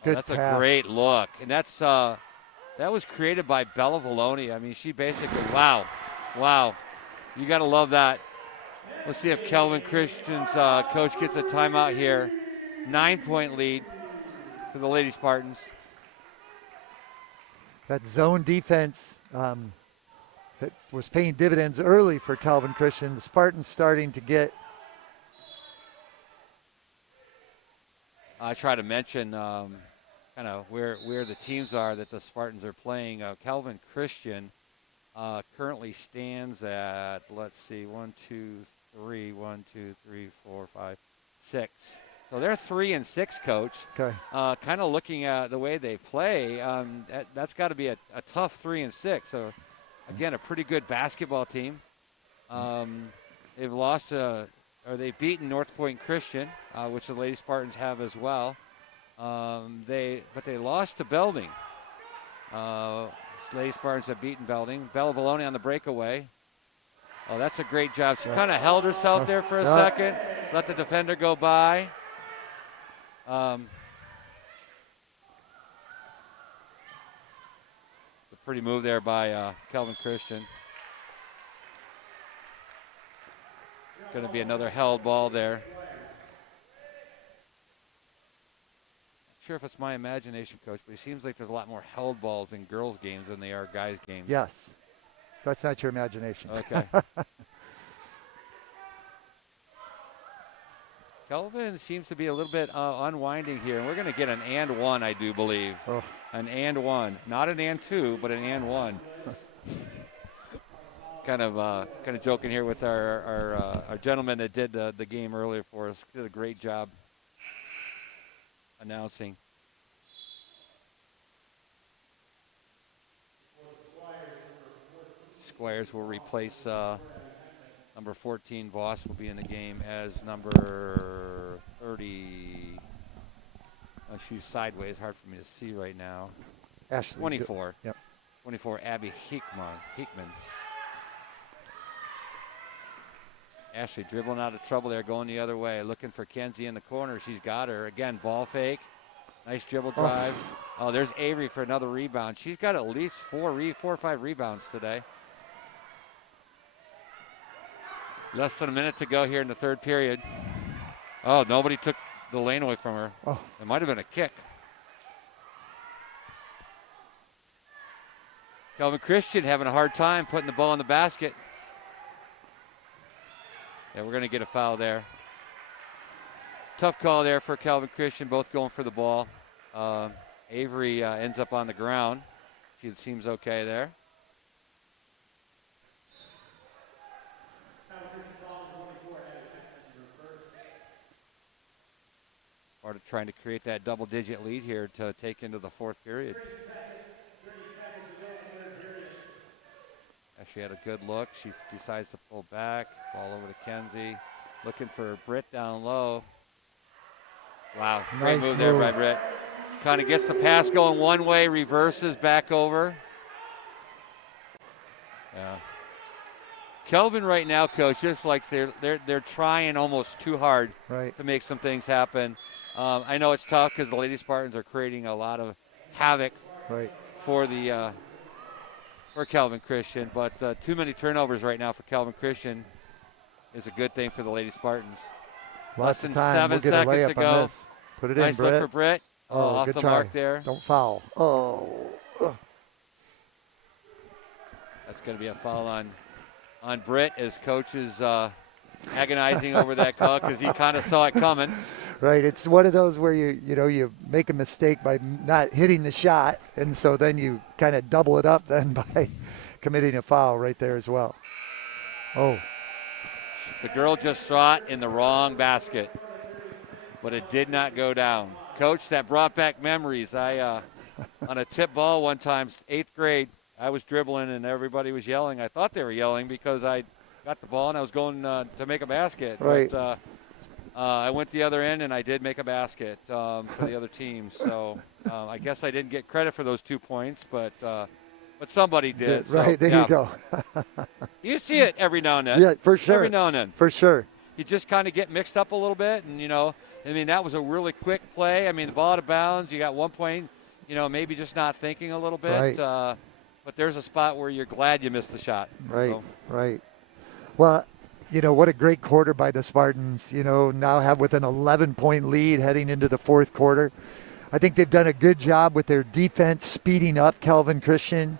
Good that's pass. A great look. And that was created by Bella Baloney. I mean, she basically, wow. You got to love that. Let's see if Kelvin Christian's coach gets a timeout here. 9-point lead for the Lady Spartans. That zone defense that was paying dividends early for Calvin Christian. The Spartans starting to get. I try to mention kind of where the teams are that the Spartans are playing. Calvin Christian currently stands at, let's see, 1, 2, 3, 4, 5, 6. So they're 3-6, Coach. Okay. Kind of looking at the way they play, that's got to be a tough 3-6. So, again, a pretty good basketball team. They've lost they've beaten North Point Christian, which the Lady Spartans have as well. But they lost to Belding. Lady Spartans have beaten Belding. Bella Baloney on the breakaway. Oh, that's a great job. She kind of held herself there for a second, let the defender go by. A pretty move there by Kelvin Christian. Going to be another held ball there. Not sure if it's my imagination, Coach, but it seems like there's a lot more held balls in girls' games than they are guys' games. Yes. That's not your imagination. Okay. Kelvin seems to be a little bit unwinding here, and we're going to get an and one, I do believe. Oh. An and one, not an and two, but an and one. kind of joking here with our gentleman that did the game earlier for us. Did a great job announcing. Squires will replace number 14. Voss will be in the game as number 30. She's sideways. Hard for me to see right now. Ashley. 24. Yep. 24, Abby Hickman. Ashley dribbling out of trouble there, going the other way. Looking for Kenzie in the corner. She's got her. Again, ball fake. Nice dribble drive. Oh, there's Avery for another rebound. She's got at least 4 or 5 rebounds today. Less than a minute to go here in the third period. Oh, nobody took the lane away from her. Oh. It might have been a kick. Kelvin Christian having a hard time putting the ball in the basket. Yeah, we're going to get a foul there. Tough call there for Kelvin Christian, both going for the ball. Avery ends up on the ground. She seems okay there. Sparta trying to create that double-digit lead here to take into the fourth period. She had a good look. She decides to pull back. Ball over to Kenzie. Looking for Britt down low. Wow, great Nice move there move. by Britt. Kind of gets the pass going one way, reverses back over. Yeah. Kelvin right now, Coach, just like they're trying almost too hard to make some things happen. I know it's tough because the Lady Spartans are creating a lot of havoc for the for Calvin Christian, but too many turnovers right now for Calvin Christian is a good thing for the Lady Spartans. Lots Less than of time. 7 We'll get a seconds layup to go. on this. Put it in, Nice Britt. look for Britt. Oh, off good the try. mark there. Don't foul. Oh. That's going to be a foul on Britt as Coach is agonizing over that call because he kind of saw it coming. Right, it's one of those where you make a mistake by not hitting the shot, and so then you kind of double it up then by committing a foul right there as well. Oh. The girl just saw it in the wrong basket, but it did not go down. Coach, that brought back memories. I on a tip ball one time, 8th grade, I was dribbling and everybody was yelling. I thought they were yelling because I got the ball and I was going to make a basket. Right. But I went the other end and I did make a basket for the other team. So I guess I didn't get credit for those 2 points, but somebody did. Right, so, there yeah. you go. You see it every now and then. Yeah, for sure. Every now and then. For sure. You just kind of get mixed up a little bit. And, that was a really quick play. I mean, the ball out of bounds, you got 1 point, maybe just not thinking a little bit. Right. But there's a spot where you're glad you missed the shot. Right, So. right. Well, what a great quarter by the Spartans, now have with an 11-point lead heading into the fourth quarter. I think they've done a good job with their defense, speeding up Calvin Christian,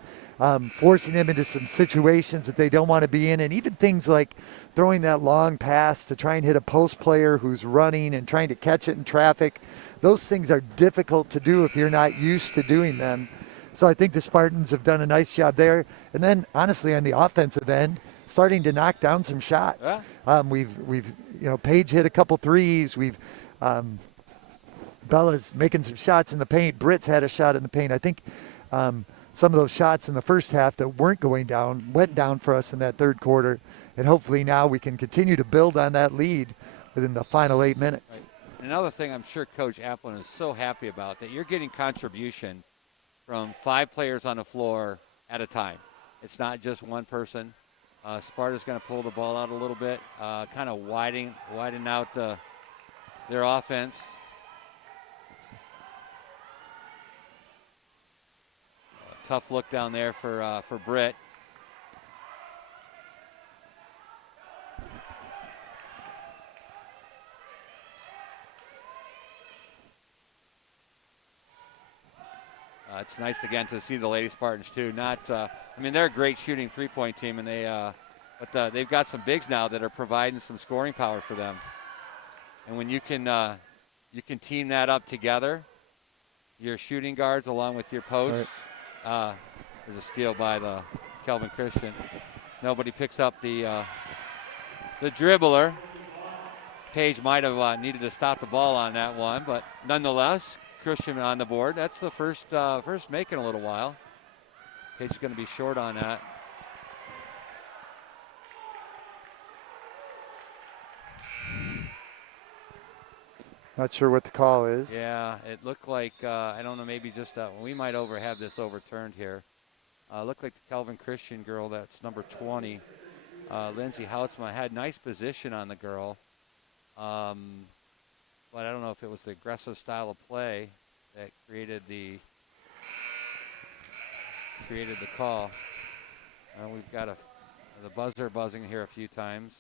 forcing them into some situations that they don't want to be in, and even things like throwing that long pass to try and hit a post player who's running and trying to catch it in traffic. Those things are difficult to do if you're not used to doing them. So I think the Spartans have done a nice job there. And then, honestly, on the offensive end, starting to knock down some shots. Yeah. We've Paige hit a couple threes. Bella's making some shots in the paint. Britt's had a shot in the paint. I think some of those shots in the first half that weren't going down went down for us in that third quarter. And hopefully now we can continue to build on that lead within the final 8 minutes. Right. Another thing I'm sure Coach Applin is so happy about, that you're getting contribution from 5 players on the floor at a time. It's not just one person. Sparta's going to pull the ball out a little bit, kind of widen out their offense. Tough look down there for Britt. It's nice again to see the Lady Spartans too. They're a great shooting 3-point team, and they've got some bigs now that are providing some scoring power for them. And when you can team that up together, your shooting guards along with your posts. Right. There's a steal by the Calvin Christian. Nobody picks up the dribbler. Paige might have needed to stop the ball on that one, but nonetheless, Christian on the board. That's the first make in a little while. Paige is going to be short on that. Not sure what the call is. Yeah, it looked like, I don't know, maybe just we might have this overturned here. Looked like the Calvin Christian girl, that's number 20. Lindsay Houtsma had nice position on the girl. But I don't know if it was the aggressive style of play that created the call. We've got the buzzer buzzing here a few times.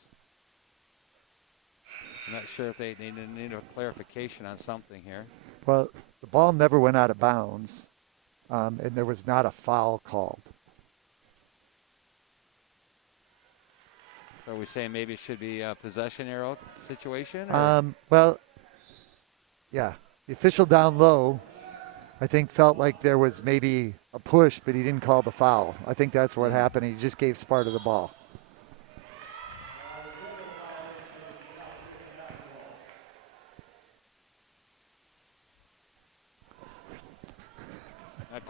I'm not sure if they need a clarification on something here. Well, the ball never went out of bounds, and there was not a foul called. So are we saying maybe it should be a possession arrow situation? Well, yeah. The official down low, I think, felt like there was maybe a push, but he didn't call the foul. I think that's what happened. He just gave Sparta the ball.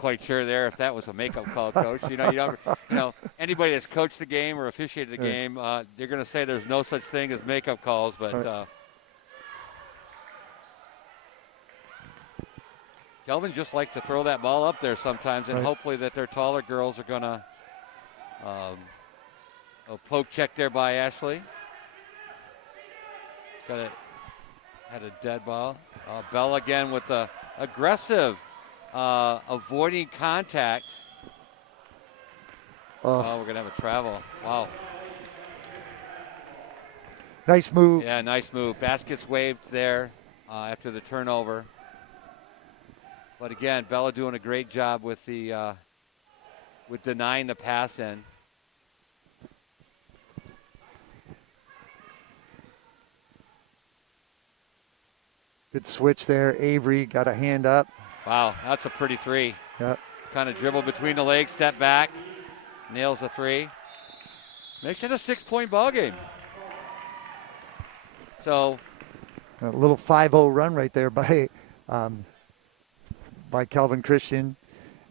quite sure there if that was a makeup call, Coach. You know, anybody that's coached the game or officiated the game, they're going to say there's no such thing as makeup calls, but Kelvin just likes to throw that ball up there sometimes, and hopefully that their taller girls are going to a poke check there by Ashley. Had a dead ball. Bell again with the aggressive avoiding contact. Oh, we're going to have a travel. Wow. Nice move. Yeah, nice move. Basket's waved there after the turnover. But again, Bella doing a great job with the with denying the pass in. Good switch there. Avery got a hand up. Wow, that's a pretty three. Yep. Kind of dribble between the legs, step back, nails the three. Makes it a 6-point ball game. So a little 5-0 run right there by Calvin Christian,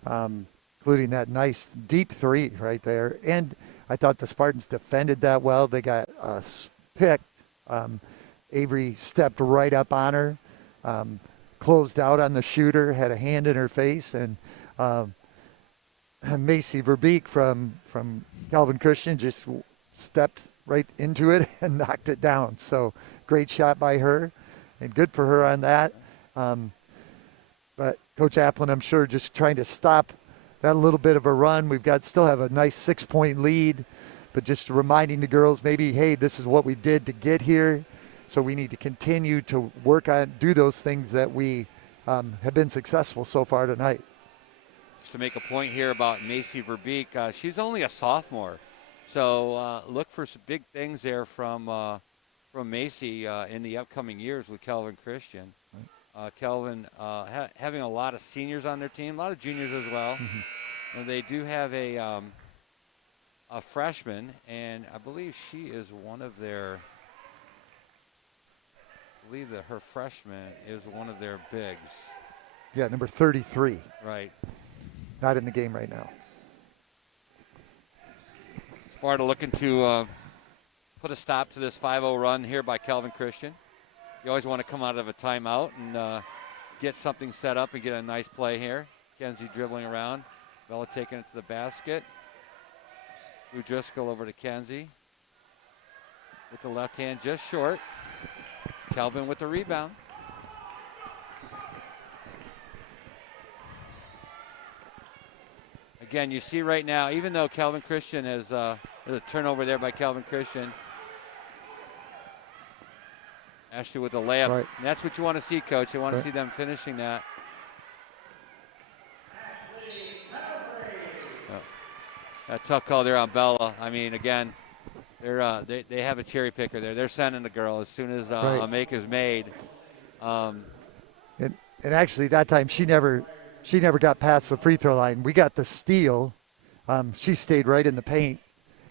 including that nice deep three right there. And I thought the Spartans defended that well. They got picked. Avery stepped right up on her, closed out on the shooter, had a hand in her face, and Macy Verbeek from Calvin Christian just stepped right into it and knocked it down. So great shot by her, and good for her on that. But Coach Applin, I'm sure, just trying to stop that little bit of a run. Still have a nice 6-point lead, but just reminding the girls maybe, hey, this is what we did to get here. So we need to continue to do those things that we have been successful so far tonight. Just to make a point here about Macy Verbeek, she's only a sophomore. So look for some big things there from Macy in the upcoming years with Calvin Christian. Calvin having a lot of seniors on their team, a lot of juniors as well. Mm-hmm. And they do have a freshman, and I believe she is one of their – I believe that her freshman is one of their bigs. Yeah, number 33. Right. Not in the game right now. Sparta looking to put a stop to this 5-0 run here by Calvin Christian. You always want to come out of a timeout and get something set up and get a nice play here. Kenzie dribbling around. Bella taking it to the basket. Lou Driscoll over to Kenzie. With the left hand just short. Kelvin with the rebound. Again, you see right now, even though Calvin Christian there's a turnover there by Calvin Christian. Ashley with the layup. Right. And that's what you want to see, Coach. You want to see them finishing that. A tough call there on Bella. I mean, again, they have a cherry picker there. They're sending the girl as soon as a make is made. And actually that time she never got past the free throw line. We got the steal. She stayed right in the paint,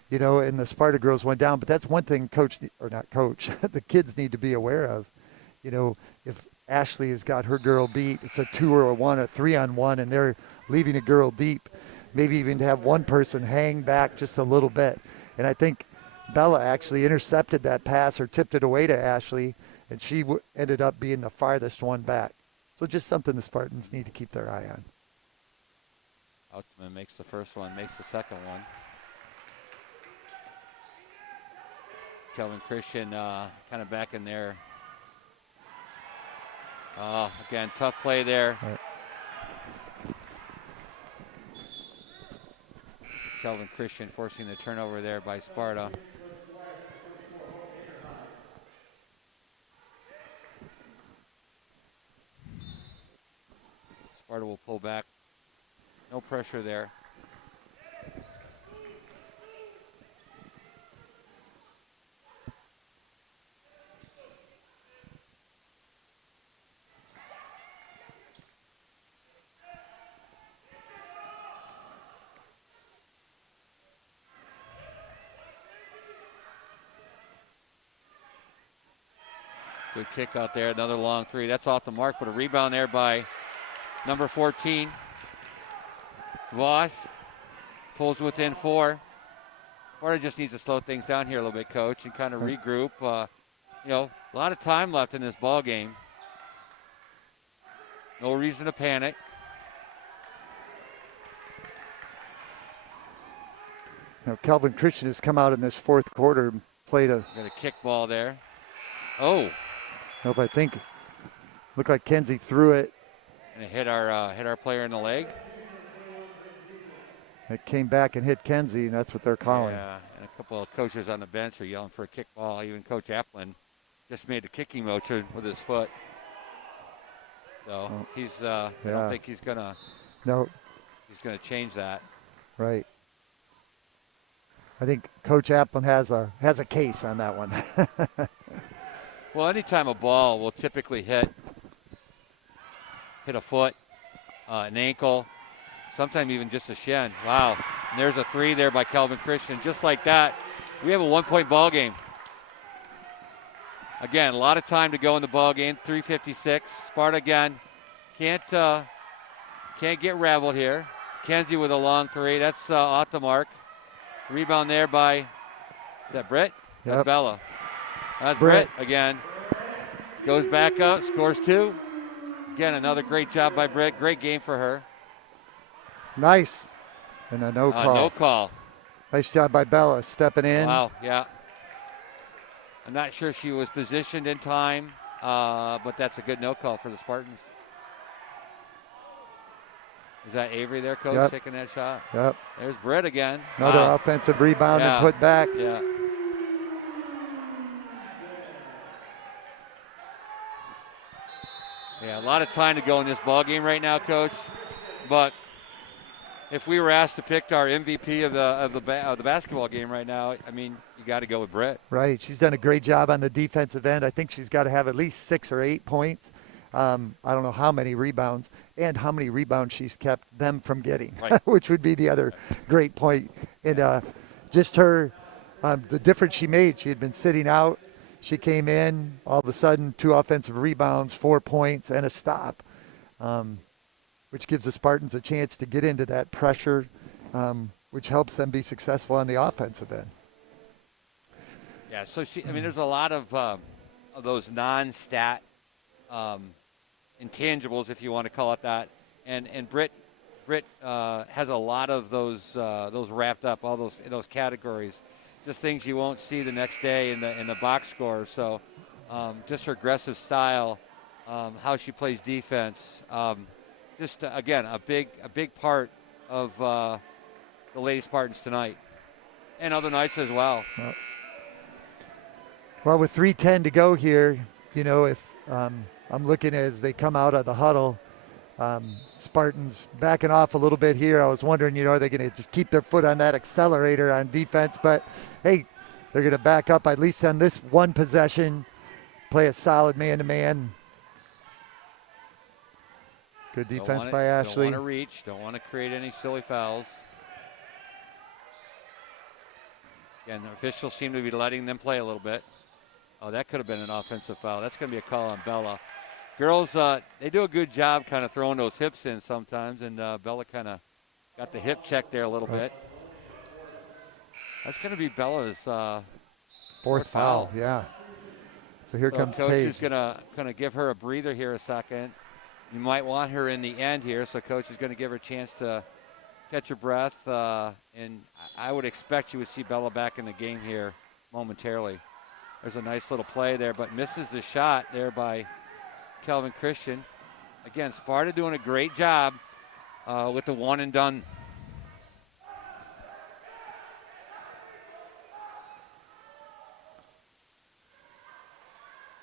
and the Sparta girls went down. But that's one thing the kids need to be aware of. If Ashley has got her girl beat, it's a 2 or a 1, a 3-on-1, and they're leaving a girl deep. Maybe even to have one person hang back just a little bit. And I think Bella actually intercepted that pass or tipped it away to Ashley, and she ended up being the farthest one back. So just something the Spartans need to keep their eye on. Outsman makes the first one, makes the second one. Kelvin Christian kind of back in there. Again, tough play there. Right. Kelvin Christian forcing the turnover there by Sparta. Sparta will pull back. No pressure there. Good kick out there, another long three. That's off the mark, but a rebound there by number 14. Voss pulls within 4. Sparta just needs to slow things down here a little bit, Coach, and kind of regroup. A lot of time left in this ball game. No reason to panic. Calvin Christian has come out in this fourth quarter and played a. Got a kick ball there. Oh. Nope, I think looked like Kenzie threw it. And it hit our player in the leg. It came back and hit Kenzie, and that's what they're calling. Yeah, and a couple of coaches on the bench are yelling for a kick ball. Even Coach Applin just made the kicking motion with his foot. So he's I don't think he's gonna change that. Right. I think Coach Applin has a case on that one. Well, anytime a ball will typically hit a foot, an ankle, sometimes even just a shin. Wow. And there's a 3 there by Calvin Christian. Just like that, we have a 1-point ball game. Again, a lot of time to go in the ball game. 3:56. Sparta again can't get raveled here. Kenzie with a long 3. That's off the mark. Rebound there by, is that Britt? Yep. That's Bella. That's Britt again. Goes back up, scores 2. Again, another great job by Britt. Great game for her. Nice. And a no call. No call. Nice job by Bella stepping in. Wow, yeah. I'm not sure she was positioned in time, but that's a good no call for the Spartans. Is that Avery there, Coach, Yep. taking that shot? Yep. There's Britt again. Another offensive rebound and put back. Yeah. Yeah, a lot of time to go in this ball game right now, Coach. But if we were asked to pick our MVP of the basketball game right now, I mean, you got to go with Britt. Right. She's done a great job on the defensive end. I think she's got to have at least 6 or 8 points. I don't know how many rebounds and how many rebounds she's kept them from getting, right. Which would be the other great point. And just her, the difference she made. She had been sitting out. She came in, all of a sudden 2 offensive rebounds, 4 points, and a stop, which gives the Spartans a chance to get into that pressure, which helps them be successful on the offensive end. Yeah, so there's a lot of those non-stat intangibles, if you want to call it that, and Britt has a lot of those wrapped up, all those categories. Just things you won't see the next day in the box score. So just her aggressive style, how she plays defense, again a big part of the Lady Spartans tonight, and other nights as well. Well, with 3:10 to go here, if I'm looking as they come out of the huddle, Spartans backing off a little bit here. I was wondering, are they going to just keep their foot on that accelerator on defense? But, hey, they're going to back up at least on this one possession, play a solid man-to-man. Good defense by Ashley. Don't want to reach. Don't want to create any silly fouls. Again, the officials seem to be letting them play a little bit. Oh, that could have been an offensive foul. That's going to be a call on Bella. Girls, they do a good job kind of throwing those hips in sometimes, and Bella kind of got the hip check there a little bit. That's going to be Bella's fourth foul. Yeah. So here comes Coach Paige. is going to give her a breather here a second. You might want her in the end here, so Coach is going to give her a chance to catch her breath, and I would expect you would see Bella back in the game here momentarily. There's a nice little play there, but misses the shot there by Calvin Christian. Again, Sparta doing a great job with the one and done.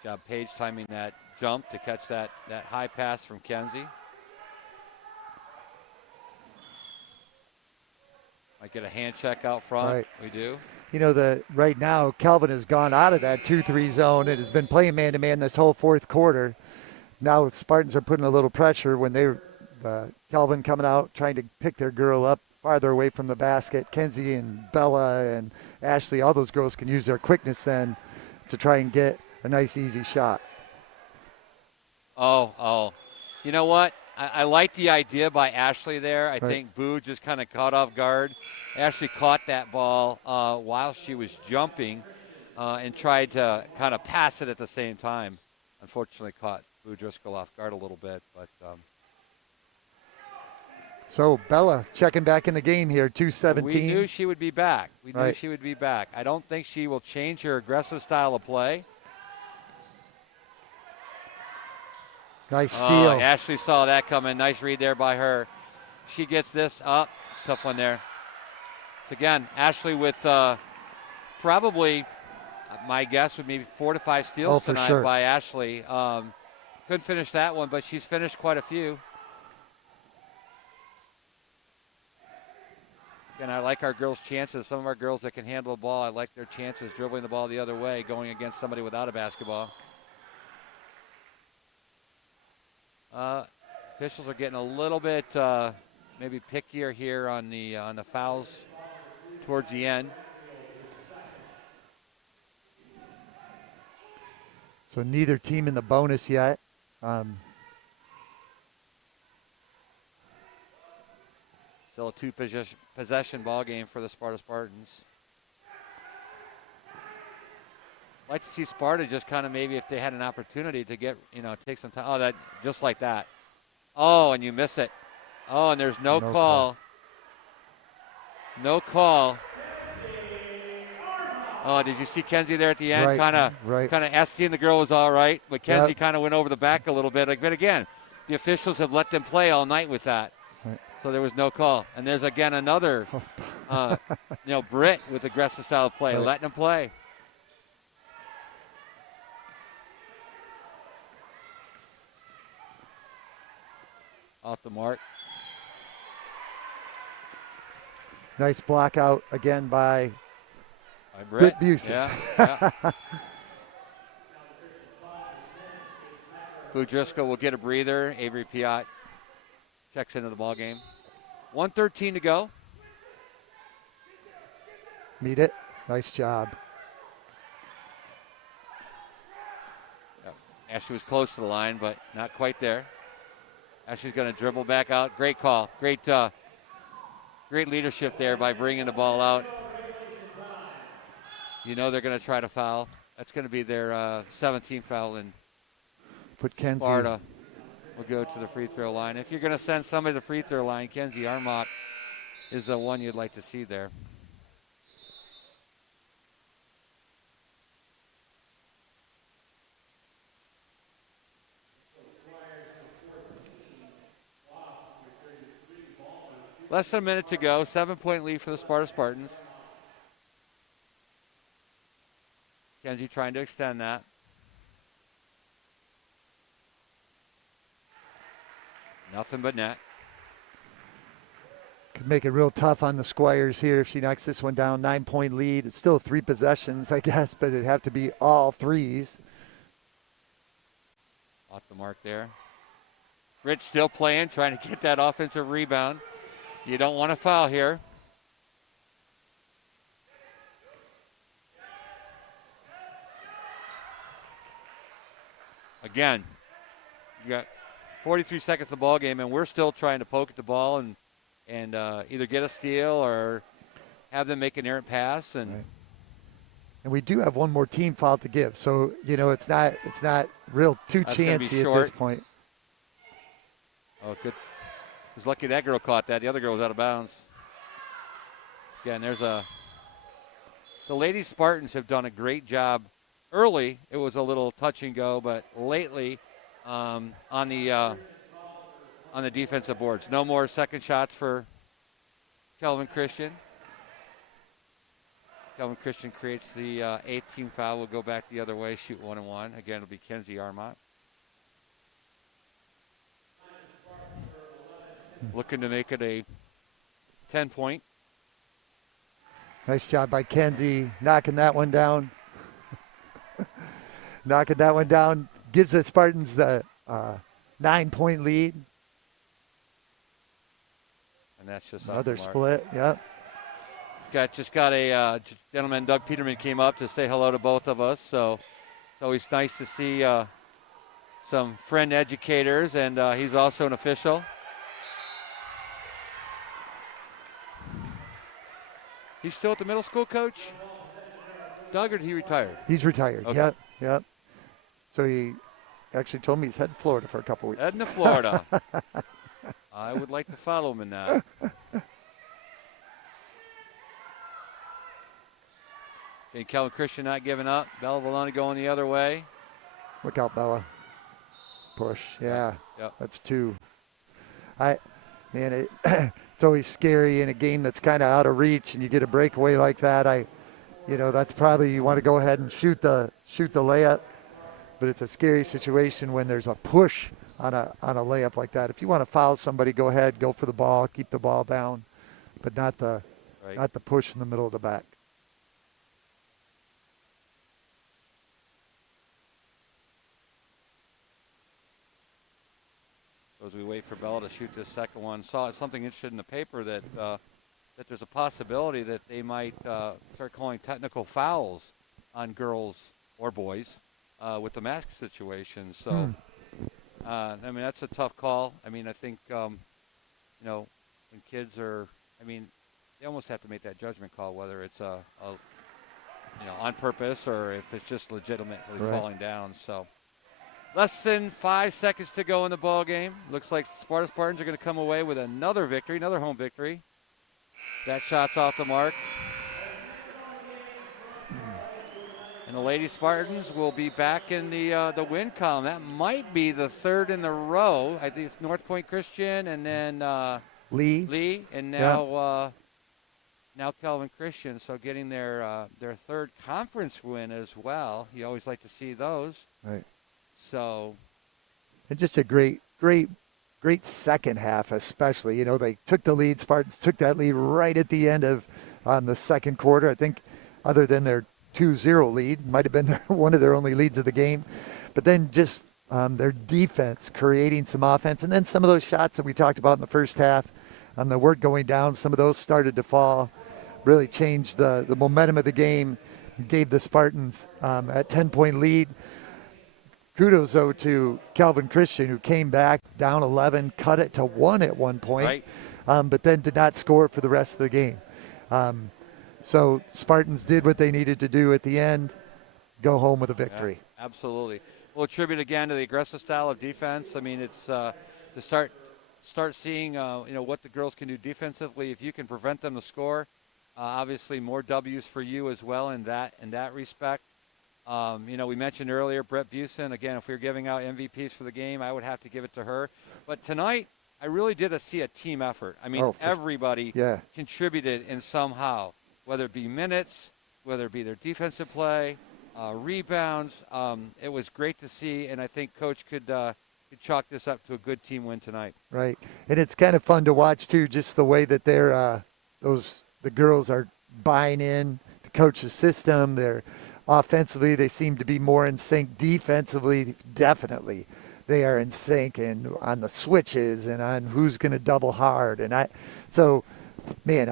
Job Paige timing that jump to catch that high pass from Kenzie. Might get a hand check out front. Right. We do. Right now, Kelvin has gone out of that 2-3 zone and has been playing man-to-man this whole fourth quarter. Now Spartans are putting a little pressure when Kelvin coming out, trying to pick their girl up farther away from the basket. Kenzie and Bella and Ashley, all those girls can use their quickness then to try and get a nice, easy shot. Oh. You know what? I like the idea by Ashley there. I think Boo just kind of caught off guard. Ashley caught that ball while she was jumping and tried to kind of pass it at the same time. Unfortunately, caught Boo Driscoll off guard a little bit. But so Bella checking back in the game here, 2:17. we knew she would be back. We knew she would be back. I don't think she will change her aggressive style of play. Nice steal. Ashley saw that coming. Nice read there by her. She gets this up. Tough one there. So again, Ashley with probably, my guess would be 4 to 5 steals tonight by Ashley. Couldn't finish that one, but she's finished quite a few. And I like our girls' chances. Some of our girls that can handle the ball, I like their chances dribbling the ball the other way, going against somebody without a basketball. Officials are getting a little bit maybe pickier here on the fouls towards the end. So neither team in the bonus yet. Still a 2-possession ball game for the Sparta Spartans. I'd like to see Sparta just kind of maybe if they had an opportunity to get, take some time. Oh, that just like that. Oh, and you miss it. Oh, and there's no call. No call. Oh, did you see Kenzie there at the end? Kind of asking the girl was all right, but Kenzie kind of went over the back a little bit. But again, the officials have let them play all night with that. So there was no call. And there's, again, another, Britt with aggressive style of play, letting them play. Off the mark. Nice block out again by Britt Busey. Yeah. Boo Driscoll will get a breather. Avery Piot checks into the ball game. 1:13 to go. Meet it. Nice job. Ashley was close to the line, but not quite there. Ashley's going to dribble back out. Great call. Great leadership there by bringing the ball out. They're going to try to foul. That's going to be their 17th foul, and Sparta will go to the free throw line. If you're going to send somebody to the free throw line, Kenzie Armott is the one you'd like to see there. Less than a minute to go. 7-point lead for the Sparta Spartans. Kenzie trying to extend that. Nothing but net. Could make it real tough on the Squires here if she knocks this one down. 9-point lead. It's still 3 possessions, I guess, but it'd have to be all threes. Off the mark there. Rich still playing, trying to get that offensive rebound. You don't want to foul here. Again, you got 43 seconds of the ball game, and we're still trying to poke at the ball and either get a steal or have them make an errant pass. And we do have one more team foul to give, so it's not real too chancy at this point. Oh, good. Was lucky that girl caught that. The other girl was out of bounds. Again, the Lady Spartans have done a great job. Early, it was a little touch and go, but lately, on the defensive boards, no more second shots for Kelvin Christian. Kelvin Christian creates the 8th team foul. We'll go back the other way, shoot 1-1. Again, it'll be Kenzie Armott. Looking to make it a 10-point. Nice job by Kenzie, knocking that one down. Knocking that one down gives the Spartans the 9-point lead. And that's just another split. Yep. Just got a gentleman, Doug Peterman, came up to say hello to both of us. So it's always nice to see some friend educators, and he's also an official. He's still at the middle school, Coach? Doug, or did he retire? He's retired. Okay. Yep. So he actually told me he's heading to Florida for a couple weeks. Heading to Florida. I would like to follow him in that. Okay, Kelvin Christian not giving up. Bella Villani going the other way. Look out, Bella. Push. Yeah. Yep. That's 2. It's always scary in a game that's kind of out of reach, and you get a breakaway like that. That's probably you want to go ahead and shoot the layup, but it's a scary situation when there's a push on a layup like that. If you want to foul somebody, go ahead, go for the ball, keep the ball down, but not the push in the middle of the back. As we wait for Bella to shoot this second one, saw something interesting in the paper that there's a possibility that they might start calling technical fouls on girls or boys with the mask situation. So, that's a tough call. I think, when kids are, they almost have to make that judgment call whether it's on purpose or if it's just legitimately falling down. So. Less than 5 seconds to go in the ball game. Looks like Spartans are going to come away with another victory, another home victory. That shot's off the mark. And the Lady Spartans will be back in the win column. That might be the third in a row. I think it's North Point Christian and then Lee, and now now Kelvin Christian. So getting their third conference win as well. You always like to see those. Right. So, and just a great second half, especially. They took the lead. Spartans took that lead right at the end of the second quarter. I think, other than their 2-0 lead, might have been one of their only leads of the game. But then just their defense creating some offense, and then some of those shots that we talked about in the first half, the work going down. Some of those started to fall. Really changed the momentum of the game. Gave the Spartans a 10-point lead. Kudos, though, to Kelvin Christian, who came back down 11, cut it to 1 at one point, but then did not score for the rest of the game. So Spartans did what they needed to do at the end, go home with a victory. Yeah, absolutely. We'll attribute again to the aggressive style of defense. It's to start seeing what the girls can do defensively. If you can prevent them to score, obviously more W's for you as well in that respect. We mentioned earlier Brett Busen. Again, if we were giving out MVPs for the game, I would have to give it to her. But tonight, I really did see a team effort. Everybody contributed in somehow, whether it be minutes, whether it be their defensive play, rebounds. It was great to see, and I think Coach could chalk this up to a good team win tonight. Right, and it's kind of fun to watch too, just the way that the girls are buying in to Coach's system. They're offensively, they seem to be more in sync. Defensively, definitely, they are in sync, and on the switches and on who's going to double hard. And I'm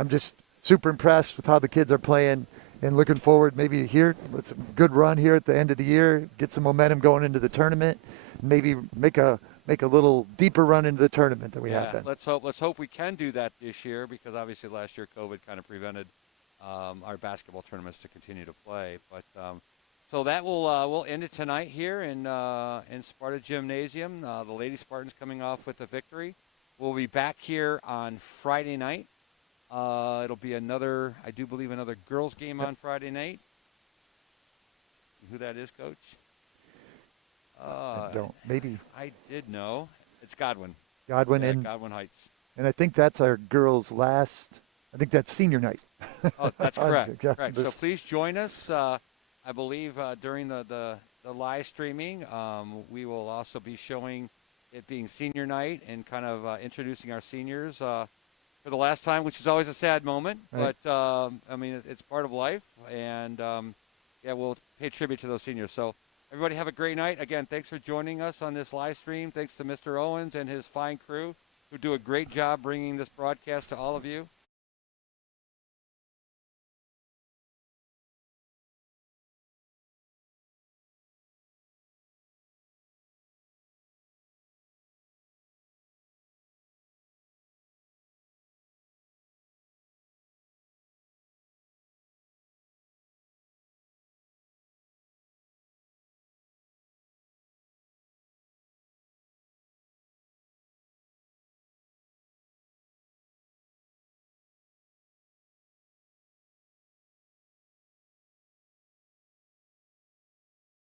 just super impressed with how the kids are playing, and looking forward maybe here. It's a good run here at the end of the year, get some momentum going into the tournament, maybe make a little deeper run into the tournament than we have been. Let's hope we can do that this year, because obviously last year COVID kind of prevented our basketball tournaments to continue to play. But so that we'll end it tonight here in Sparta Gymnasium. The Lady Spartans coming off with a victory. We'll be back here on Friday night. It'll be another girls game on Friday night. Who that is, Coach? I don't. Maybe. I did know. It's Godwin. And Godwin Heights. And I think that's our girls' last. I think that's senior night. Oh, that's correct. Correct. So please join us. I believe during the live streaming, we will also be showing it being senior night and kind of introducing our seniors for the last time, which is always a sad moment. Right. But it's part of life, and we'll pay tribute to those seniors. So everybody have a great night. Again, thanks for joining us on this live stream. Thanks to Mr. Owens and his fine crew, who do a great job bringing this broadcast to all of you.